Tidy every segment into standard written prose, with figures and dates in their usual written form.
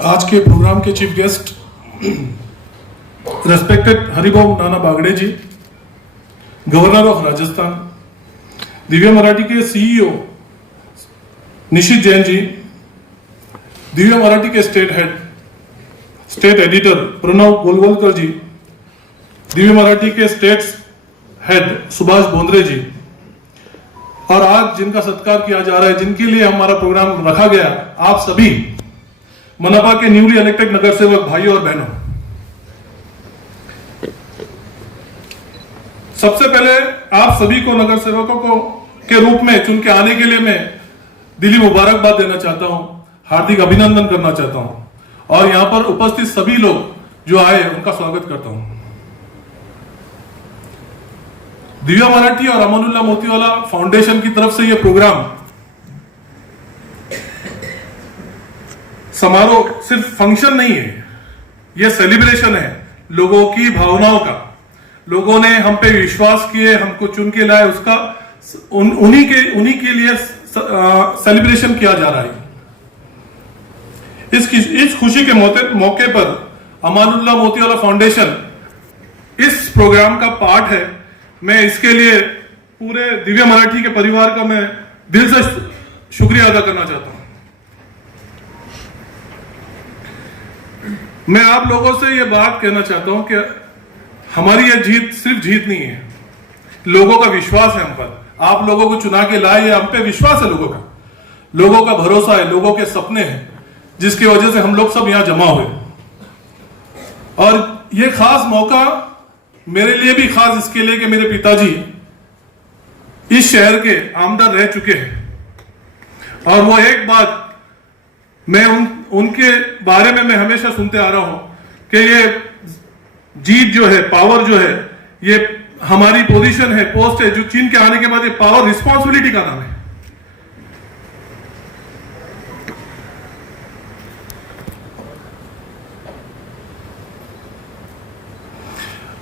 आज के प्रोग्राम के chief guest respected Haribhau Nana Bagade ji, governor of Rajasthan, Divya Marathi के सीईओ निशित जैन जी, दिव्य मराठी के स्टेट एडिटर प्रणव गोलवलकर जी, दिव्य मराठी के स्टेट हेड सुभाष बोंद्रे जी, और आज जिनका सत्कार किया जा रहा है, जिनके लिए हमारा प्रोग्राम रखा गया, आप सभी मनपा के न्यूली इलेक्टेड नगर सेवक भाइयों और बहनों, सबसे पहले आप सभी को नगर सेवकों को के रूप में चुन के आने के लिए मैं दिली मुबारकबाद देना चाहता हूं, हार्दिक अभिनंदन करना चाहता हूं और यहां पर उपस्थित सभी लोग जो आए उनका स्वागत करता हूं। दिव्या मराठी और अमानुल्लाह मोतीवाला फाउंडेशन की तरफ से यह प्रोग्राम समारोह सिर्फ फंक्शन नहीं है, यह सेलिब्रेशन है लोगों की भावनाओं का। लोगों ने हम पे विश्वास किए, हमको चुन के लाए, उसका उन्हीं के लिए सेलिब्रेशन किया जा रहा है। इस खुशी के मौके पर अमानुल्लाह मोतीवाला फाउंडेशन इस प्रोग्राम का पार्ट है। मैं इसके लिए पूरे दिव्य मराठी के परिवार का मैं दिल से शुक्रिया अदा करना चाहता हूं। मैं आप लोगों से यह बात कहना चाहता हूं कि हमारी यह जीत सिर्फ जीत नहीं है, लोगों का विश्वास है हम पर। आप लोगों को चुना के लाए, हम पे विश्वास है, लोगों का भरोसा है, लोगों के सपने हैं, जिसकी वजह से हम लोग सब यहां जमा हुए। और यह खास मौका मेरे लिए भी खास इसके लिए कि मेरे पिताजी इस शहर के आमदार रह चुके हैं और वो एक बात मैं उनके बारे में मैं हमेशा सुनते आ रहा हूं कि ये जीत जो है, पावर जो है, ये हमारी पोजीशन है, पोस्ट है, जो चीन के आने के बाद ये पावर रिस्पॉन्सिबिलिटी का नाम है।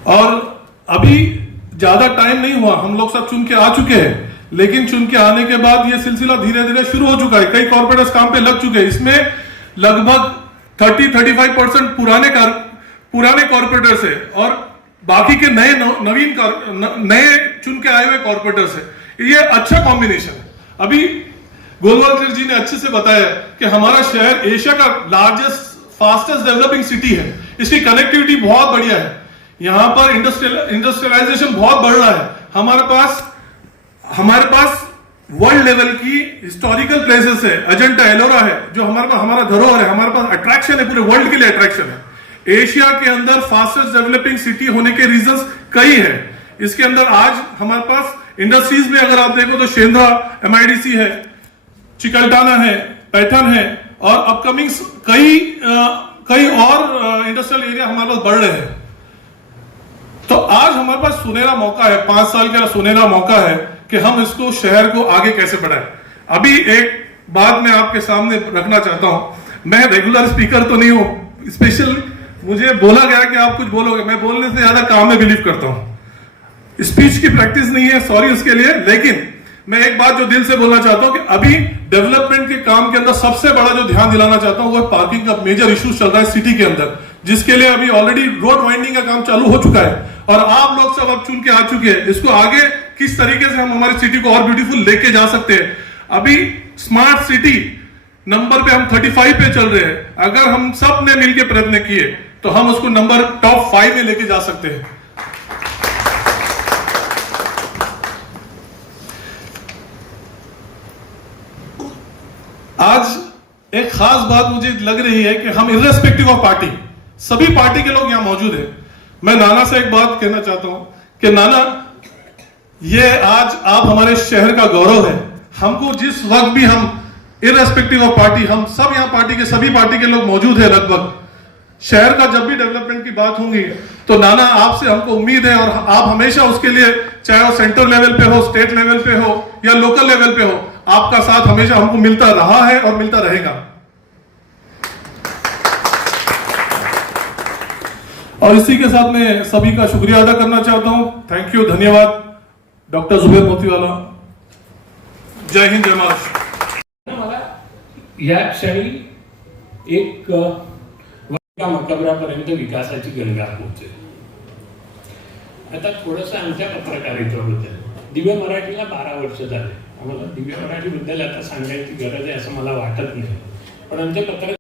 और अभी ज्यादा टाइम नहीं हुआ, हम लोग सब चुन के आ चुके हैं, लेकिन चुन के आने के बाद ये सिलसिला धीरे धीरे शुरू हो चुका है। कई कॉर्पोरेट्स काम पे लग चुके हैं। इसमें लगभग 30-35% पुराने कॉर्पोरेटर्स है और बाकी के नए चुन के आए हुए कॉर्पोरेटर्स है। ये अच्छा कॉम्बिनेशन है। अभी गोलवलकर जी ने अच्छे से बताया कि हमारा शहर एशिया का लार्जेस्ट फास्टेस्ट डेवलपिंग सिटी है। इसकी कनेक्टिविटी बहुत बढ़िया है। यहां पर इंडस्ट्रियलाइजेशन बहुत बढ़ रहा है। हमारे पास वर्ल्ड लेवल की हिस्टोरिकल प्लेसेस है, अजंता एलोरा है, जो हमारा धरोहर है, हमारे पास अट्रैक्शन है, पूरे वर्ल्ड के लिए अट्रैक्शन है। एशिया के अंदर फास्टेस्ट डेवलपिंग सिटी होने के रीजंस कई है। इसके अंदर आज हमारे पास इंडस्ट्रीज में अगर आप देखो तो शेंद्रा MIDC है, चिकलटाना है, पैठन है और अपकमिंग कई और इंडस्ट्रियल एरिया हमारे पास बढ़ रहे हैं। तो आज हमारे पास सुनहरा मौका है, 5 साल का सुनहरा मौका है कि हम इसको शहर को आगे कैसे बढ़ाएं। अभी एक बात मैं आपके सामने रखना चाहता हूं। मैं रेगुलर स्पीकर तो नहीं हूं, स्पेशल मुझे बोला गया कि आप कुछ बोलोगे। मैं बोलने से ज्यादा काम में बिलीव करता हूं। स्पीच की प्रैक्टिस नहीं है, सॉरी उसके लिए, लेकिन मैं एक बात जो दिल से बोलना चाहता हूं कि अभी डेवलपमेंट के काम के अंदर सबसे बड़ा जो ध्यान दिलाना चाहता हूं वो पार्किंग का मेजर इश्यूज चल रहा है सिटी के अंदर, जिसके लिए अभी ऑलरेडी रोड वाइंडिंग का काम चालू हो चुका है और आप लोग सब अब चुन के आ चुके हैं। इसको आगे किस तरीके से हम हमारी सिटी को और ब्यूटीफुल लेके जा सकते हैं। अभी स्मार्ट सिटी नंबर पे हम 35 पे चल रहे हैं। अगर हम सब ने मिलकर प्रयत्न किए तो हम उसको नंबर टॉप 5 में लेके जा सकते हैं। आज एक खास बात मुझे लग रही है कि हम इर्रेस्पेक्टिव ऑफ पार्टी, सभी पार्टी के लोग यहां मौजूद हैं। मैं नाना से एक बात कहना चाहता हूं कि नाना, ये आज आप हमारे शहर का गौरव है। हमको जिस वक्त भी हम इर्रेस्पेक्टिव ऑफ पार्टी, हम सब यहां पार्टी के सभी पार्टी के लोग मौजूद है लगभग। शहर का जब भी डेवलपमेंट की बात होगी तो नाना आपसे हमको उम्मीद है और आप हमेशा उसके लिए, चाहे वो सेंट्रल लेवल पे हो, स्टेट लेवल पे हो या लोकल लेवल पे हो, आपका साथ हमेशा हमको मिलता रहा है और मिलता रहेगा। और इसी के साथ मैं सभी का शुक्रिया अदा करना चाहता हूं। थैंक यू, धन्यवाद। डॉक्टर जुबेर मोतीवाला। जय हिंद, जय महाराष्ट्र। मला या क्षणी एक एका मकबरापर्यंत विकासाची गंगा पोहोचेल. आता थोडंसं आमच्या पत्रकारितेबद्दल. दिव्य मराठीला 12 वर्ष झाले. आम्हाला दिव्य मराठीबद्दल आता सांगायची गरज आहे असं मला वाटत नाही, पण आमचे पत्रकार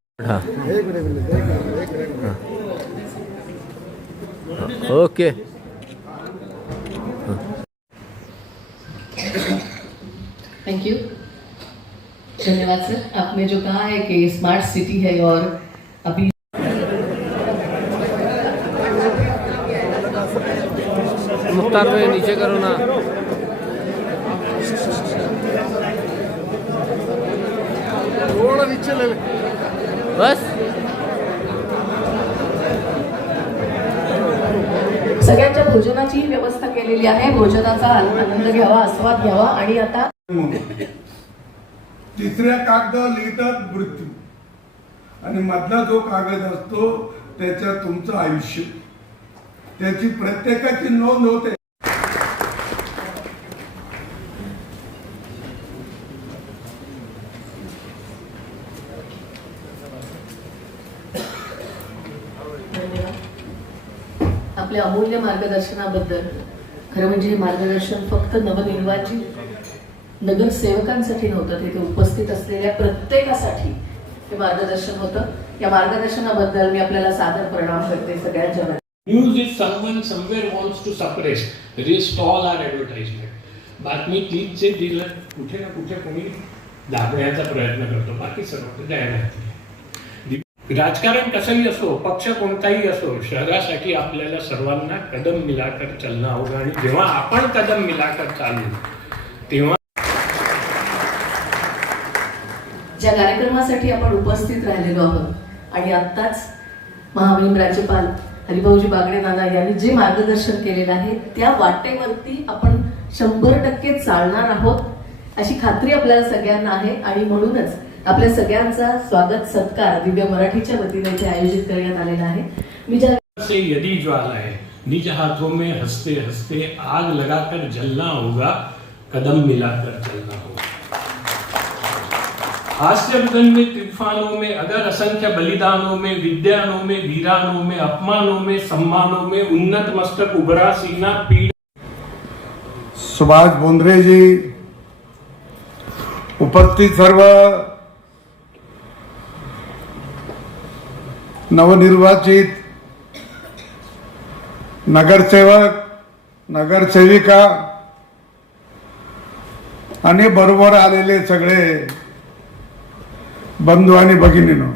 ओके. थैंक यू, धन्यवाद सर. आपने जो कहा है कि स्मार्ट सिटी है और अभी मुख्तार भाई नीचे करो ना. थोड़ा नीचे ले ले. बस सगळ्यांच्या भोजनाची व्यवस्था केलेली आहे. भोजनाचा आनंद घ्यावा, आस्वाद घ्यावा. आणि आता तिसऱ्या कागदावर लिहितात मृत्यू, आणि मधला जो कागद असतो त्याच्यात तुमचं आयुष्य, त्याची प्रत्येकाची नोंद होते. आपल्या अमूल्य मार्गदर्शनाबद्दल. खरं म्हणजे हे मार्गदर्शन फक्त नवनिर्वाचित नगरसेवकांसाठी नव्हतं, तिथे उपस्थित असलेल्या प्रत्येकासाठी हे मार्गदर्शन होतं. या मार्गदर्शनाबद्दल मी आपल्याला सादर प्रणाम करते सगळ्यांच्या. News is someone somewhere wants to suppress, rest all are advertisement. बातमी तीच जे दिलं कुठे ना कुठे कोणी दाबण्याचा प्रयत्न करतो, बाकी सर्व द्यायला. राजकारण कसंही असो, पक्ष कोणताही असो, शहरासाठी आपल्याला सर्वांना कदम मिलाकर चलना होगा. आणि जेव्हा आपण कदम मिलाकर चालू तेव्हा ज्या कार्यक्रमासाठी आपण उपस्थित राहिलेलो आहोत आणि आत्ताच महामहिम राज्यपाल हरिभाऊजी बागडे नाना यांनी जे मार्गदर्शन केलेलं आहे त्या वाटेवरती आपण 100% चालणार आहोत अशी खात्री आपल्याला सगळ्यांना आहे. आणि म्हणूनच आपल्या सगळ्यांचा स्वागत सत्कार दिव्य मराठीच्या वतीने इथे आयोजित करण्यात आलेला आहे. मी ज्या से यदि ज्वाला है, निज हाथों में हंसते हंसते आग लगाकर जलना होगा, कदम मिलाकर चलना होगा. हास्य बदन में तूफानों में, अगर असंख्य बलिदानों में, विद्यानों में, वीरानों में, अपमानों में, सम्मानों में, उन्नत मस्तक उभरा सीना पीड़. सुभाष बोंद्रे जी, उपस्थित सर्व नवनिर्वाचित नगरसेवक, नगरसेविका आणि बरोबर आलेले सगळे बंधू आणि भगिनींनो,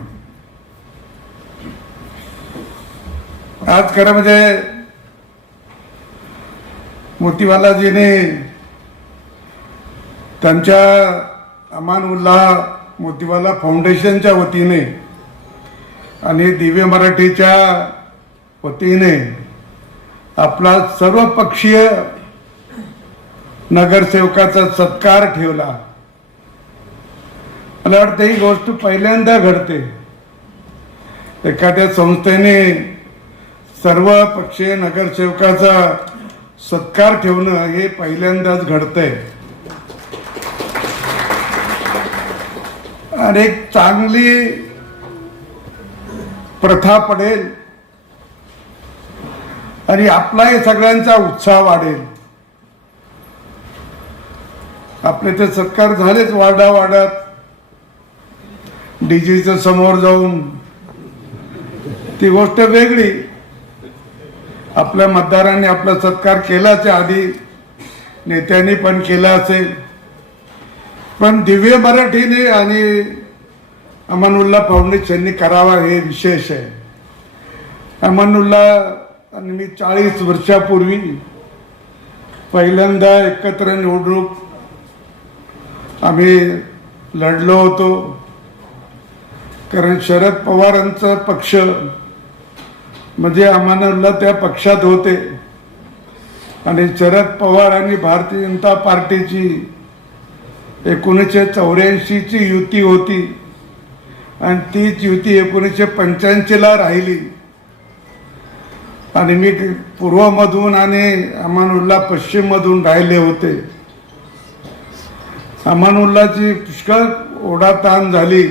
आज खरं म्हणजे मोतीवालाजीने त्यांच्या अमानुल्लाह मोतीवाला फाउंडेशनच्या वतीने आणि दिव्य मराठीच्या वतीने आपला सर्वपक्षीय नगरसेवकाचा सत्कार ठेवला. मला वाटतं ही गोष्ट पहिल्यांदा घडते. एखाद्या संस्थेने सर्व पक्षीय नगरसेवकाचा सत्कार ठेवणं हे पहिल्यांदाच घडतंय. आणि एक चांगली प्रथा पडेल आणि आपलाही सगळ्यांचा उत्साह वाढेल. आपले ते सत्कार झालेच वार्डात डीजीच्या समोर जाऊन, ती गोष्ट वेगळी. आपल्या मतदारांनी आपला सत्कार केलाच्या आधी नेत्यांनी पण केला असेल, पण दिव्य मराठीने आणि अमानुल्लाह फाउंडेशननी करावा हे विशेष आहे. अमानुल्लाह आणि मी 40 वर्षापूर्वी पहिल्यांदा एकत्र निवडणूक आम्ही लढलो होतो. कारण शरद पवारांचा पक्ष म्हणजे अमानुल्लाह त्या पक्षात होते आणि शरद पवार आणि भारतीय जनता पार्टीची 1984ची युती होती आणि तीच युती 1985ला राहिली. आणि मी पूर्वमधून आणि अमानुल्लाह पश्चिममधून राहिले होते. अमानुल्लाहची पुष्कळ ओढाताण झाली.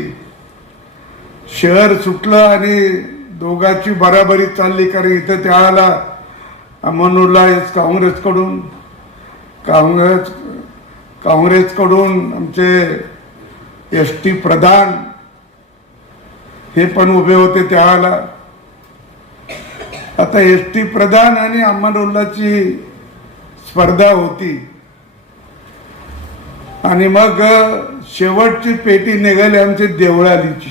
शहर सुटलं आणि दोघांची बराबरी चालली, कारण इथं त्यावेळेला अमनुल्ला काँग्रेसकडून आमचे एस.टी. प्रधान हे पण उभे होते त्यावेळेला. आता एस.टी. प्रधान आणि अमनुल्लाची स्पर्धा होती आणि मग शेवटची पेटी निघाली आमची देवळालीची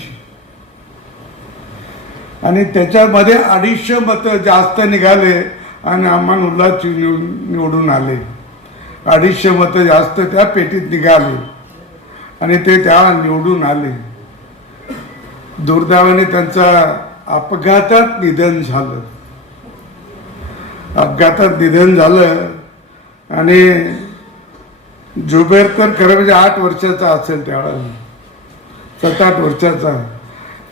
आणि त्याच्यामध्ये 250 मतं जास्त निघाले आणि अमनुल्लाची निवडून आले. 250 मतं जास्त त्या पेटीत निघाले आणि ते त्या निवडून आले. दुर्दैवाने त्यांचा अपघातात निधन झालं. आणि जुबेर तर खरं म्हणजे 8 वर्षाचा असेल त्यावेळेला, 7-8 वर्षाचा.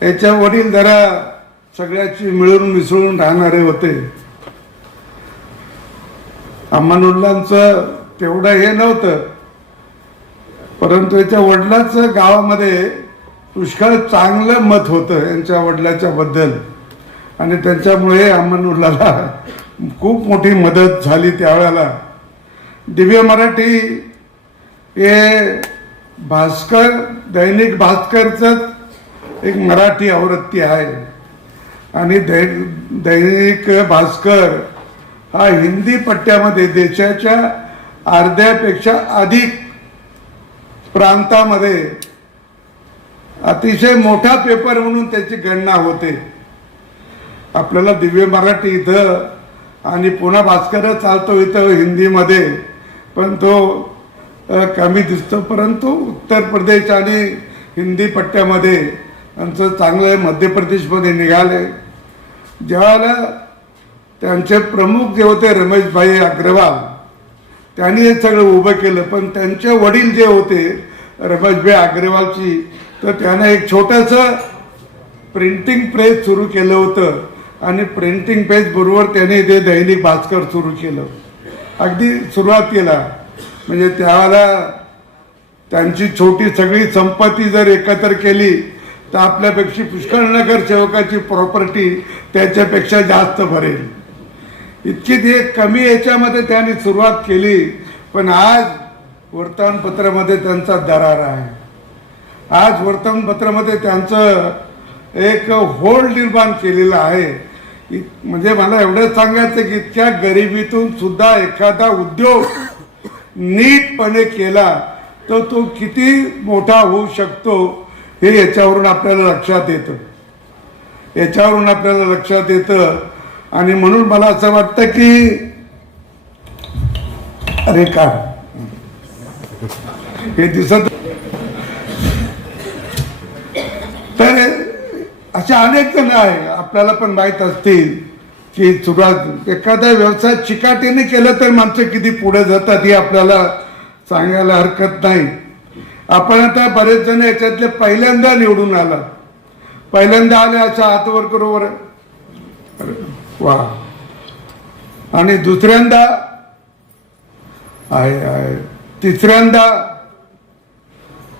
याच्या वडील जरा सगळ्याची मिळून मिसळून राहणारे होते. अमनुल्लांचं तेवढं हे नव्हतं, परंतु याच्या वडिलांचं गावामध्ये पुष्कळ चांगलं मत होतं यांच्या वडिलाच्या बद्दल आणि त्यांच्यामुळे अमनुल्लाला खूप मोठी मदत झाली त्यावेळेला. दिव्य मराठी हे दैनिक भास्करच एक मराठी आवृत्ती आहे आणि दैनिक भास्कर हा हिंदी पट्ट्यामध्ये देशाच्या अर्ध्यापेक्षा अधिक प्रांतामध्ये अतिशय मोठा पेपर म्हणून त्याची गणना होते. आपल्याला दिव्य मराठी इथं आणि पुन्हा भास्करच चालतो इथं हिंदीमध्ये, पण तो कमी दिसतो. परंतु उत्तर प्रदेश आणि हिंदी पट्ट्यामध्ये आमचं चांगलं मध्य प्रदेशमध्ये निघाले. ज्यावेळेला त्यांचे प्रमुख जे होते रमेशभाई अग्रवाल, त्यांनी हे सगळं उभं केलं. पण त्यांचे वडील जे होते रमेशभाई अग्रवालची, तर त्याने एक छोटंसं प्रिंटिंग प्रेस सुरू केलं होतं आणि प्रिंटिंग प्रेस बरोबर त्याने ते दैनिक भास्कर सुरू केलं. अगदी सुरुवातीला म्हणजे त्यावेळेला त्यांची छोटी सगळी संपत्ती जर एकत्र केली तर आपल्यापेक्षा पुष्कळ नगरसेवकाची प्रॉपर्टी त्याच्यापेक्षा जास्त भरेल. इतकी ते कमी याच्यामध्ये त्यांनी सुरुवात केली. पण आज वर्तमानपत्रामध्ये त्यांचा दरार आहे. आज वर्तमानपत्रामध्ये त्यांचं एक होल्ड निर्माण केलेलं आहे. म्हणजे मला एवढं सांगायचं की इतक्या गरिबीतून सुद्धा एखादा उद्योग नीटपणे केला तर तो किती मोठा होऊ शकतो हे याच्यावरून आपल्याला लक्षात येतं. आणि म्हणून मला असं वाटतं की अरे का हे दिसत. तर अशा अनेक जण आहे आपल्याला पण माहीत असतील की सुरुवात एखादा व्यवसाय चिकाटीने केलं तर माणसं किती पुढे जातात हे आपल्याला सांगायला हरकत नाही. आपण आता बरेच जण याच्यातले पहिल्यांदा निवडून आला, पहिल्यांदा आले अशा हातवर करोबर वा. आणि दुसऱ्यांदा आहे, तिसऱ्यांदा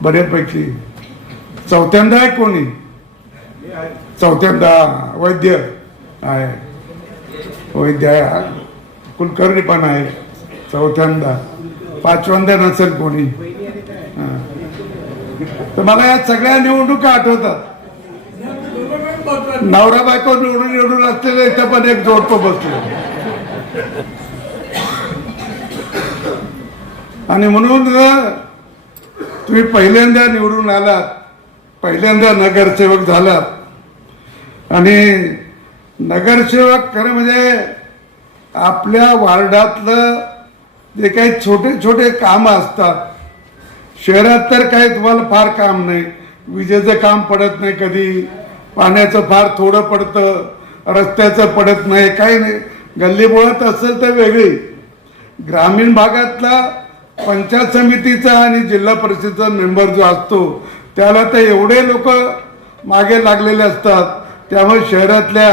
बऱ्यापैकी, चौथ्यांदा आहे कोणी, चौथ्यांदा वैद्य आहे, कुलकर्णी पण आहे चौथ्यांदा, पाचव्यांदा नसेल कोणी. तर मला या सगळ्या निवडणुका आठवतात. नवरा बायको निवडून असलेलं इथं पण एक जोडपं बसलो. आणि म्हणून तुम्ही पहिल्यांदा निवडून आलात, पहिल्यांदा नगरसेवक झालात आणि नगरसेवक खरं म्हणजे आपल्या वार्डातलं जे काही छोटे छोटे कामं असतात, शहरात तर काही तुम्हाला फार काम नाही, विजेचं काम पडत नाही, कधी पाण्याचं फार थोडं पडतं, रस्त्याचं पडत नाही, काही नाही. गल्ली बोळात असेल तर वेगळी, ग्रामीण भागातला पंचायत समितीचा आणि जिल्हा परिषदेचा मेंबर जो असतो त्याला तर एवढे लोक मागे लागलेले असतात. त्यामुळे शहरातल्या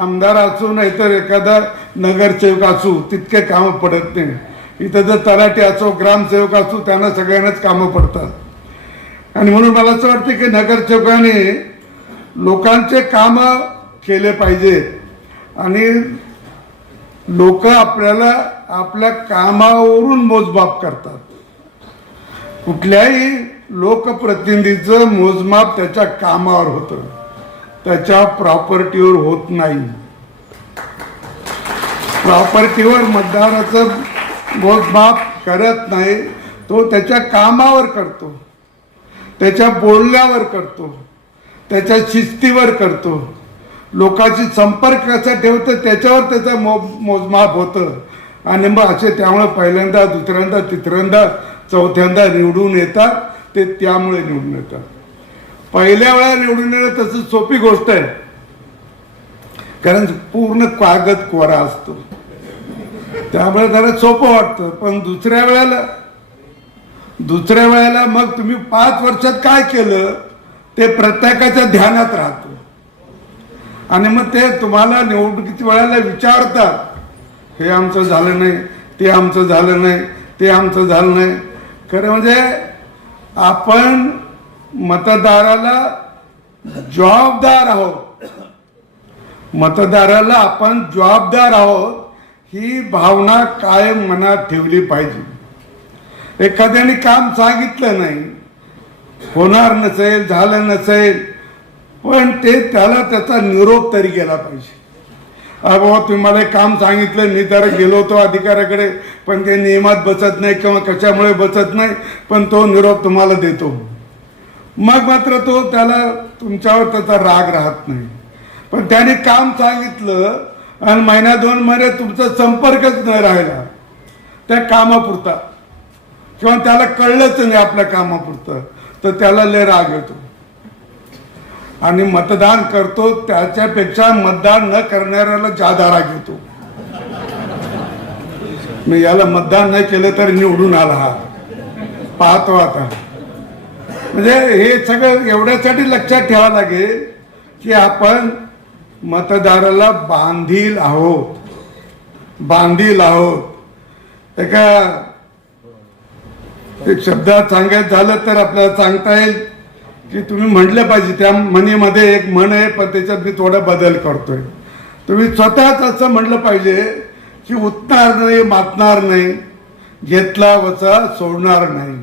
आमदार असू नाही तर एखादा नगरसेवक असू तितके कामं पडत नाही. इथं जर तलाठी असो, ग्रामसेवक असो, त्यांना सगळ्यांनाच कामं पडतात. आणि म्हणून मला असं वाटतं की नगरसेवकाने लोकांचे कामं केले पाहिजे आणि लोक आपल्याला आपल्या कामावरून मोजमाप करतात. कुठल्याही लोकप्रतिनिधीचं मोजमाप त्याच्या कामावर होतं, त्याच्या प्रॉपर्टीवर होत नाही. प्रॉपर्टीवर मतदाराचं मोजमाप करत नाही, तो त्याच्या कामावर करतो, त्याच्या बोलण्यावर करतो, त्याच्या शिस्तीवर करतो, लोकांशी संपर्क कसा ठेवतो त्याच्यावर त्याचं मोजमाप होतं. आणि मग असे त्यामुळे पहिल्यांदा, दुसऱ्यांदा, तिसऱ्यांदा, चौथ्यांदा निवडून येतात. ते त्यामुळे निवडून येतात. पहिल्या वेळा निवडून येणं तसं सोपी गोष्ट आहे, कारण पूर्ण कागद कोरा असतो, त्यामुळे जरा सोपं वाटतं. पण दुसऱ्या वेळेला मग तुम्ही 5 वर्षात काय केलं ते प्रत्येकाच्या ध्यानात राहतं. आणि मग ते तुम्हाला निवडणुकीच्या वेळेला विचारतात, हे आमचं झालं नाही, ते आमचं झालं नाही, ते आमचं झालं नाही. खरं म्हणजे आपण मतदाराला जबाबदार आहोत, मतदाराला आपण जबाबदार आहोत ही भावना कायम मनात ठेवली पाहिजे. एखाद्याने काम सांगितलं नाही, होणार नसेल, झालं नसेल, पण ते त्याला त्याचा निरोप तरी गेला पाहिजे. बाबा तुम्ही मला एक काम सांगितलं, मी जरा गेलो होतो अधिकाऱ्याकडे, पण ते नियमात बसत नाही किंवा कशामुळे बसत नाही, पण तो निरोप तुम्हाला देतो. मग मात्र तो त्याला तुमच्यावर त्याचा राग राहत नाही. पण त्याने काम सांगितलं आणि महिना 2 महिने तुमचा संपर्कच नाही राहिला त्या कामापुरता, किंवा त्याला कळलंच नाही आपल्या कामापुरतं, तर त्याला लय राग येतो आणि मतदान करतो. त्याच्यापेक्षा मतदान न करणाऱ्याला जादा राग येतो. मी याला मतदान नाही केलं तर निवडून आला, हा पाहतो आता. म्हणजे हे सगळं एवढ्यासाठी लक्षात ठेवावं लागेल की आपण मतदाराला बांधील आहोत. एक शब्दात सांगायचं झालं तर आपल्याला सांगता येईल की तुम्ही म्हटलं पाहिजे, त्या म्हणीमध्ये एक म्हण आहे, पण त्याच्यात मी थोडा बदल करतोय. तुम्ही स्वतःच असं म्हटलं पाहिजे की उठणार नाही, मातणार नाही, घेतला वसा सोडणार नाही.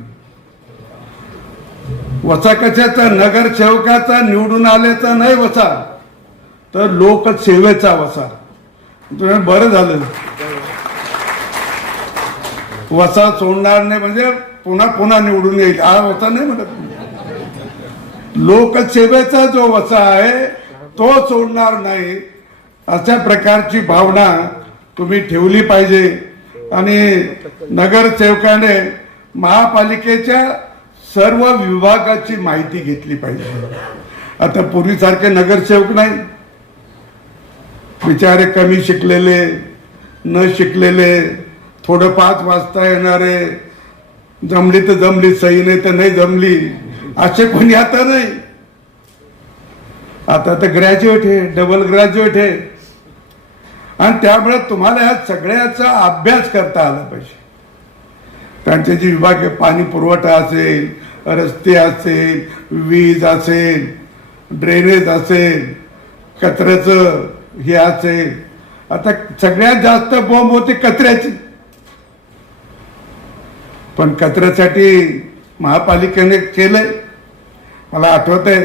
वसा कशाचा? नगरसेवकाचा, निवडून आल्याचा नाही वसा, तर लोकसेवेचा वसा. तुम्ही बरं झालं, वसा सोडणार नाही म्हणजे पुन्हा पुन्हा निवडून येईल हा वसा नाही म्हणत. लोकसेवेचा जो वसा आहे तो सोडणार नाही, अशा प्रकारची भावना तुम्ही ठेवली पाहिजे. आणि नगरसेवकाने महापालिकेच्या सर्व विभागाची माहिती घेतली पाहिजे. आता पूर्वीसारखे नगरसेवक नाही, बिचारे कमी शिकलेले, न शिकलेले, थोडं 5 वाजता येणारे, जमली तर जमली, सही नाही तर नाही जमली, असे कोणी आता नाही. आता तर ग्रॅज्युएट आहे, डबल ग्रॅज्युएट आहे. आणि त्यामुळे तुम्हाला ह्या सगळ्याचा अभ्यास करता आला पाहिजे. त्यांचे जे विभाग आहे, पाणी पुरवठा असेल, रस्ते असेल, वीज असेल, ड्रेनेज असेल, कचऱ्याचं हे असेल. आता सगळ्यात जास्त बोंब होते कचऱ्याची, पण कचऱ्यासाठी महापालिकेने केलंय. मला आठवत आहे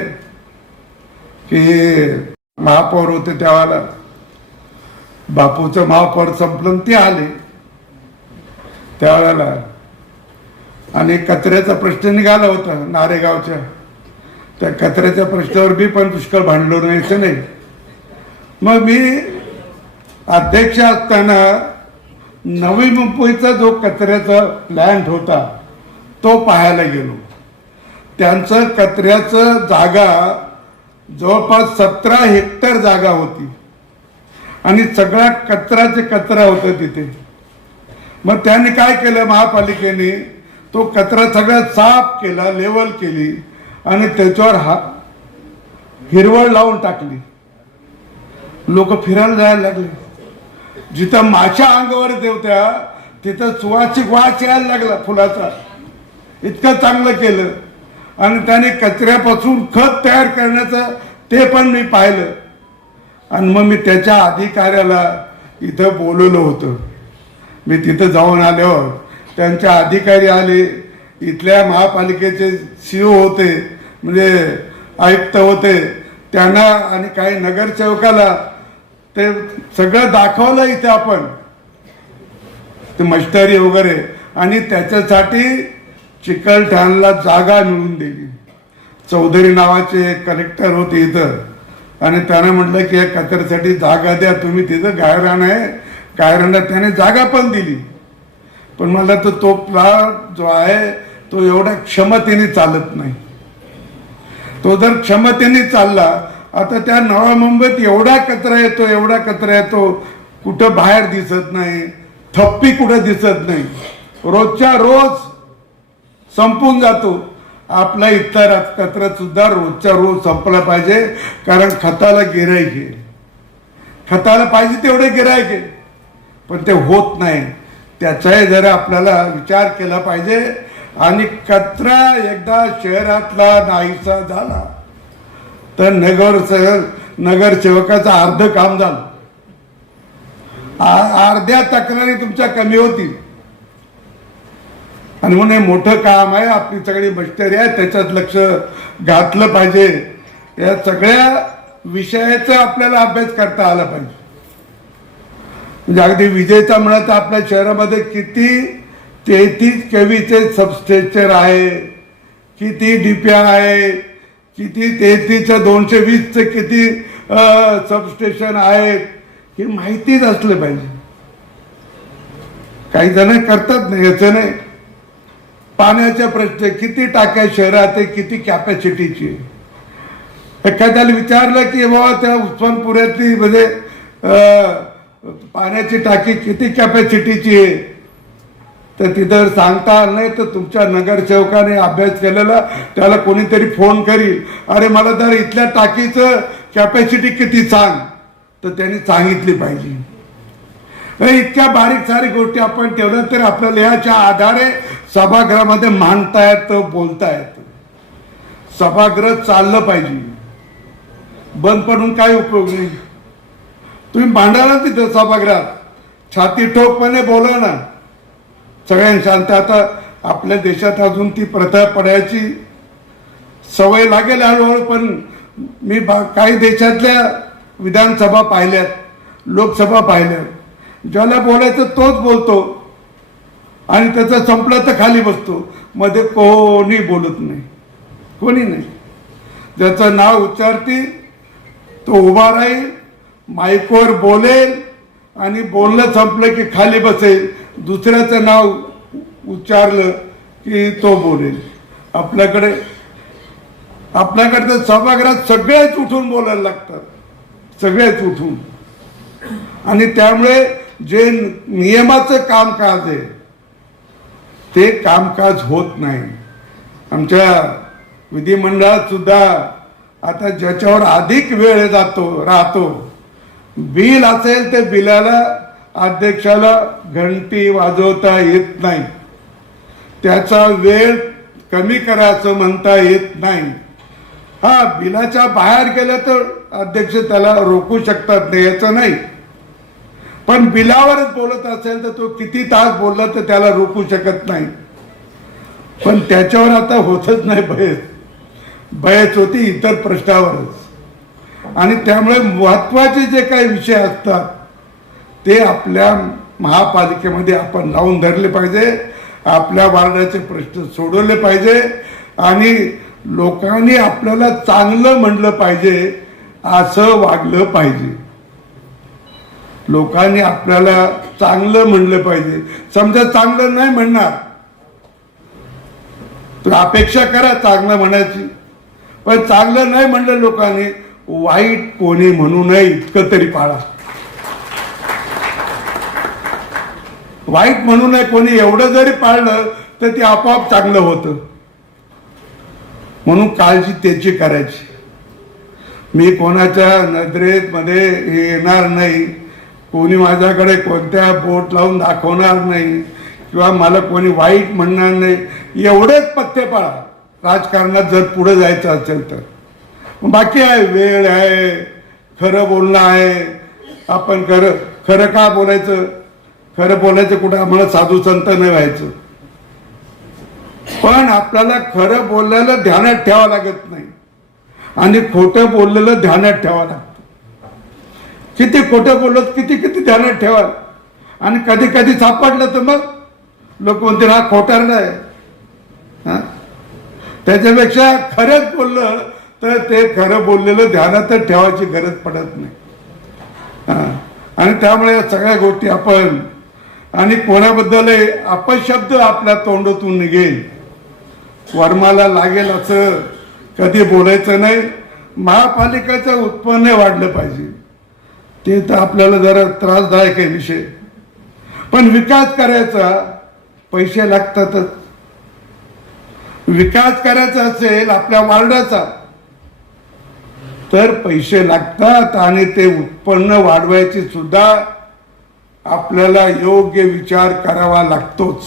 की महापौर होते त्यावेळेला, बापूचं महापौर संपलं ते आले त्यावेळेला, आणि कचऱ्याचा प्रश्न निघाला होता नारेगावच्या. त्या कचऱ्याच्या प्रश्नावर मी पण पुष्कळ भांडलो नाही नाही. मग मी अध्यक्ष असताना नवी मुंबईचा जो कचऱ्याचा प्लॅन्ट होता तो पाहायला गेलो. त्यांचं कचऱ्याचं जागा जवळपास 17 हेक्टर जागा होती आणि सगळा कचरा होता तिथे. मग त्यांनी काय केलं, महापालिकेने तो कचरा सगळा साफ केला, लेवल केली आणि त्याच्यावर हिरवळ लावून टाकली. लोक फिरायला जायला लागले. जिथं माशा अंगावर देवत्या तिथं सुवासिक वास यायला लागला फुलाचा. इतकं चांगलं केलं. आणि त्याने कचऱ्यापासून खत तयार करण्याचं ते पण मी पाहिलं. आणि मग मी त्याच्या अधिकाऱ्याला इथं बोलवलं होतं. मी तिथं जाऊन आल्यावर त्यांचे अधिकारी आले, इथल्या महापालिकेचे CEO होते, म्हणजे आयुक्त होते, त्यांना आणि काही नगरसेवकाला ते सगळं दाखवलं इथे आपण, ते मशिनरी वगैरे, आणि त्याच्यासाठी चिकलठाणला जागा मिळवून दिली. चौधरी नावाचे कलेक्टर होते इथं, आणि त्यानं म्हटलं की या कचऱ्यासाठी जागा द्या तुम्ही, तिथं गायरान आहे, गायरानला त्याने जागा पण दिली. पण मला तो प्लॉट जो आहे तो एवढ्या क्षमतेने चालत नाही. तो जर क्षमतेने चालला, आता त्या नवा मुंबईत एवढा कचरा येतो, एवढा कचरा येतो, कुठं बाहेर दिसत नाही, थप्पी कुठं दिसत नाही, रोजच्या रोज संपून जातो. आपला इतर कचरा सुद्धा रोजच्या रोज संपला पाहिजे, कारण खताला गिऱ्हाईक आहे, खताला पाहिजे तेवढे गिऱ्हाईक आहे, पण ते होत नाही. त्याचाही जरा आपल्याला विचार केला पाहिजे. आणि कचरा एकदा शहरातला नाहीसा झाला तर नगरसेवकाचं अर्ध काम झालं. अर्ध्या तक्रारी तुमच्या कमी होतील. आणि म्हणून हे मोठं काम आहे, आपली सगळी मशिनरी आहे, त्याच्यात लक्ष घातलं पाहिजे. या सगळ्या विषयाचा आपल्याला अभ्यास करता आला पाहिजे. म्हणजे अगदी विजेचा म्हणा तर आपल्या शहरामध्ये किती 33 केव्हीचे सबस्टेशन आहे, किती डीपीआ आहे, किती 33-220चे किती सबस्टेशन आहेत, हे माहितीच असलं पाहिजे. काही जण करतात नाही, याचं नाही. पाण्याचे प्रश्न, किती टाक्या शहरात आहे, किती कॅपॅसिटीची. एखाद्याला विचारलं की बाबा त्या उस्मानपुऱ्यातली म्हणजे पाण्याची टाकी किती कॅपॅसिटीची आहे, तर तिथं सांगता आलं नाही तर तुमच्या नगरसेवकाने अभ्यास केलेला त्याला कोणीतरी फोन करील, अरे मला जर इथल्या टाकीचं कॅपॅसिटी किती सांग, तर त्यांनी सांगितली पाहिजे. इतक्या बारीक सारी गोष्टी आपण ठेवल्या तर आपल्याला याच्या आधारे सभागृहामध्ये मांडता येतं, बोलता येतं. सभागृह चाललं पाहिजे, बंद पडून काय उपयोग नाही. तुम्ही मांडा ना तिथं सभागृहात, छाती ठोकपणे बोला ना, सगळ्यांनी शांत. आता आपल्या देशात अजून ती प्रथा पडायची सवय लागेल हळूहळू, पण मी काही देशातल्या विधानसभा पाहिल्यात, लोकसभा पाहिल्यात, ज्याला बोलायचं तोच बोलतो आणि त्याचं संपलं तर खाली बसतो, मध्ये कोणी बोलत नाही, कोणी नाही. ज्याचं नाव उच्चारतील तो उभा राहील, माईकवर बोलेल आणि बोलणं संपलं की खाली बसेल, दुसऱ्याचं नाव उच्चारलं की तो बोलेल. आपल्याकडे तर सभागृहात सगळेच उठून बोलायला लागतात, सगळेच उठून. आणि त्यामुळे जे नियमाचं कामकाज आहे ते कामकाज होत नाही. आमच्या विधिमंडळात सुद्धा आता ज्याच्यावर अधिक वेळ राहतो, बिल असेल ते बिलाला अध्यक्षाला घंटी वाजवता येत नाही, त्याचा वेळ कमी करायचं म्हणता येत नाही. हा, बिलाच्या बाहेर गेलं तर अध्यक्ष त्याला रोखू शकतात नाही, याचं नाही. पण बिलावरच बोलत असेल तर तो किती तास बोलला तर त्याला रोखू शकत नाही. पण त्याच्यावर आता होतच नाही बयच होती इतर प्रश्नावरच. आणि त्यामुळे महत्वाचे जे काही विषय असतात ते आपल्या महापालिकेमध्ये आपण लावून धरले पाहिजे, आपल्या वार्डाचे प्रश्न सोडवले पाहिजे आणि लोकांनी आपल्याला चांगलं म्हणलं पाहिजे, असं वागलं पाहिजे. लोकांनी आपल्याला चांगलं म्हणलं पाहिजे. समजा चांगलं नाही म्हणणार तर अपेक्षा करा चांगलं म्हणायची, पण चांगलं नाही म्हणलं लोकांनी, वाईट कोणी म्हणू नये इतकं तरी पाळा. वाईट म्हणू नये कोणी, एवढं जरी पाळलं तर ते आपोआप चांगलं होतं. म्हणून काळजी त्याची करायची. मी कोणाच्या नजरेमध्ये हे येणार नाही, कोणी माझ्याकडे कोणत्या बोट लावून दाखवणार नाही किंवा मला कोणी वाईट म्हणणार नाही, एवढेच पथ्य पाळा राजकारणात जर पुढे जायचं असेल तर. बाकी आहे, वेळ आहे, खरं बोलणं आहे. आपण खरं खरं का बोलायचं? खरं बोलायचं कुठं आम्हाला साधू संत नाही व्हायचं, पण आपल्याला खरं बोललेलं ध्यानात ठेवावं लागत नाही आणि खोटं बोललेलं ध्यानात ठेवावं लागतं. किती खोटं बोललो किती किती ध्यानात ठेवा, आणि कधी कधी सापडलं तर मग लोक म्हणतील हा खोटारडा आहे. त्याच्यापेक्षा खरंच बोललं तर ते खरं बोललेलं ध्यानातच ठेवायची गरज पडत नाही. आणि त्यामुळे या सगळ्या गोष्टी आपण, आणि कोणाबद्दल अपशब्द आपल्या तोंडातून निघेल, वर्माला लागेल असं कधी बोलायचं नाही. महापालिकेचं उत्पन्न वाढलं पाहिजे, ते तर आपल्याला जरा त्रासदायक आहे विषय, पण विकास करायचा पैसे लागतातच. विकास करायचा असेल आपल्या वार्डाचा तर पैसे लागतात, आणि ते उत्पन्न वाढवायची सुद्धा आपल्याला योग्य विचार करावा लागतोच.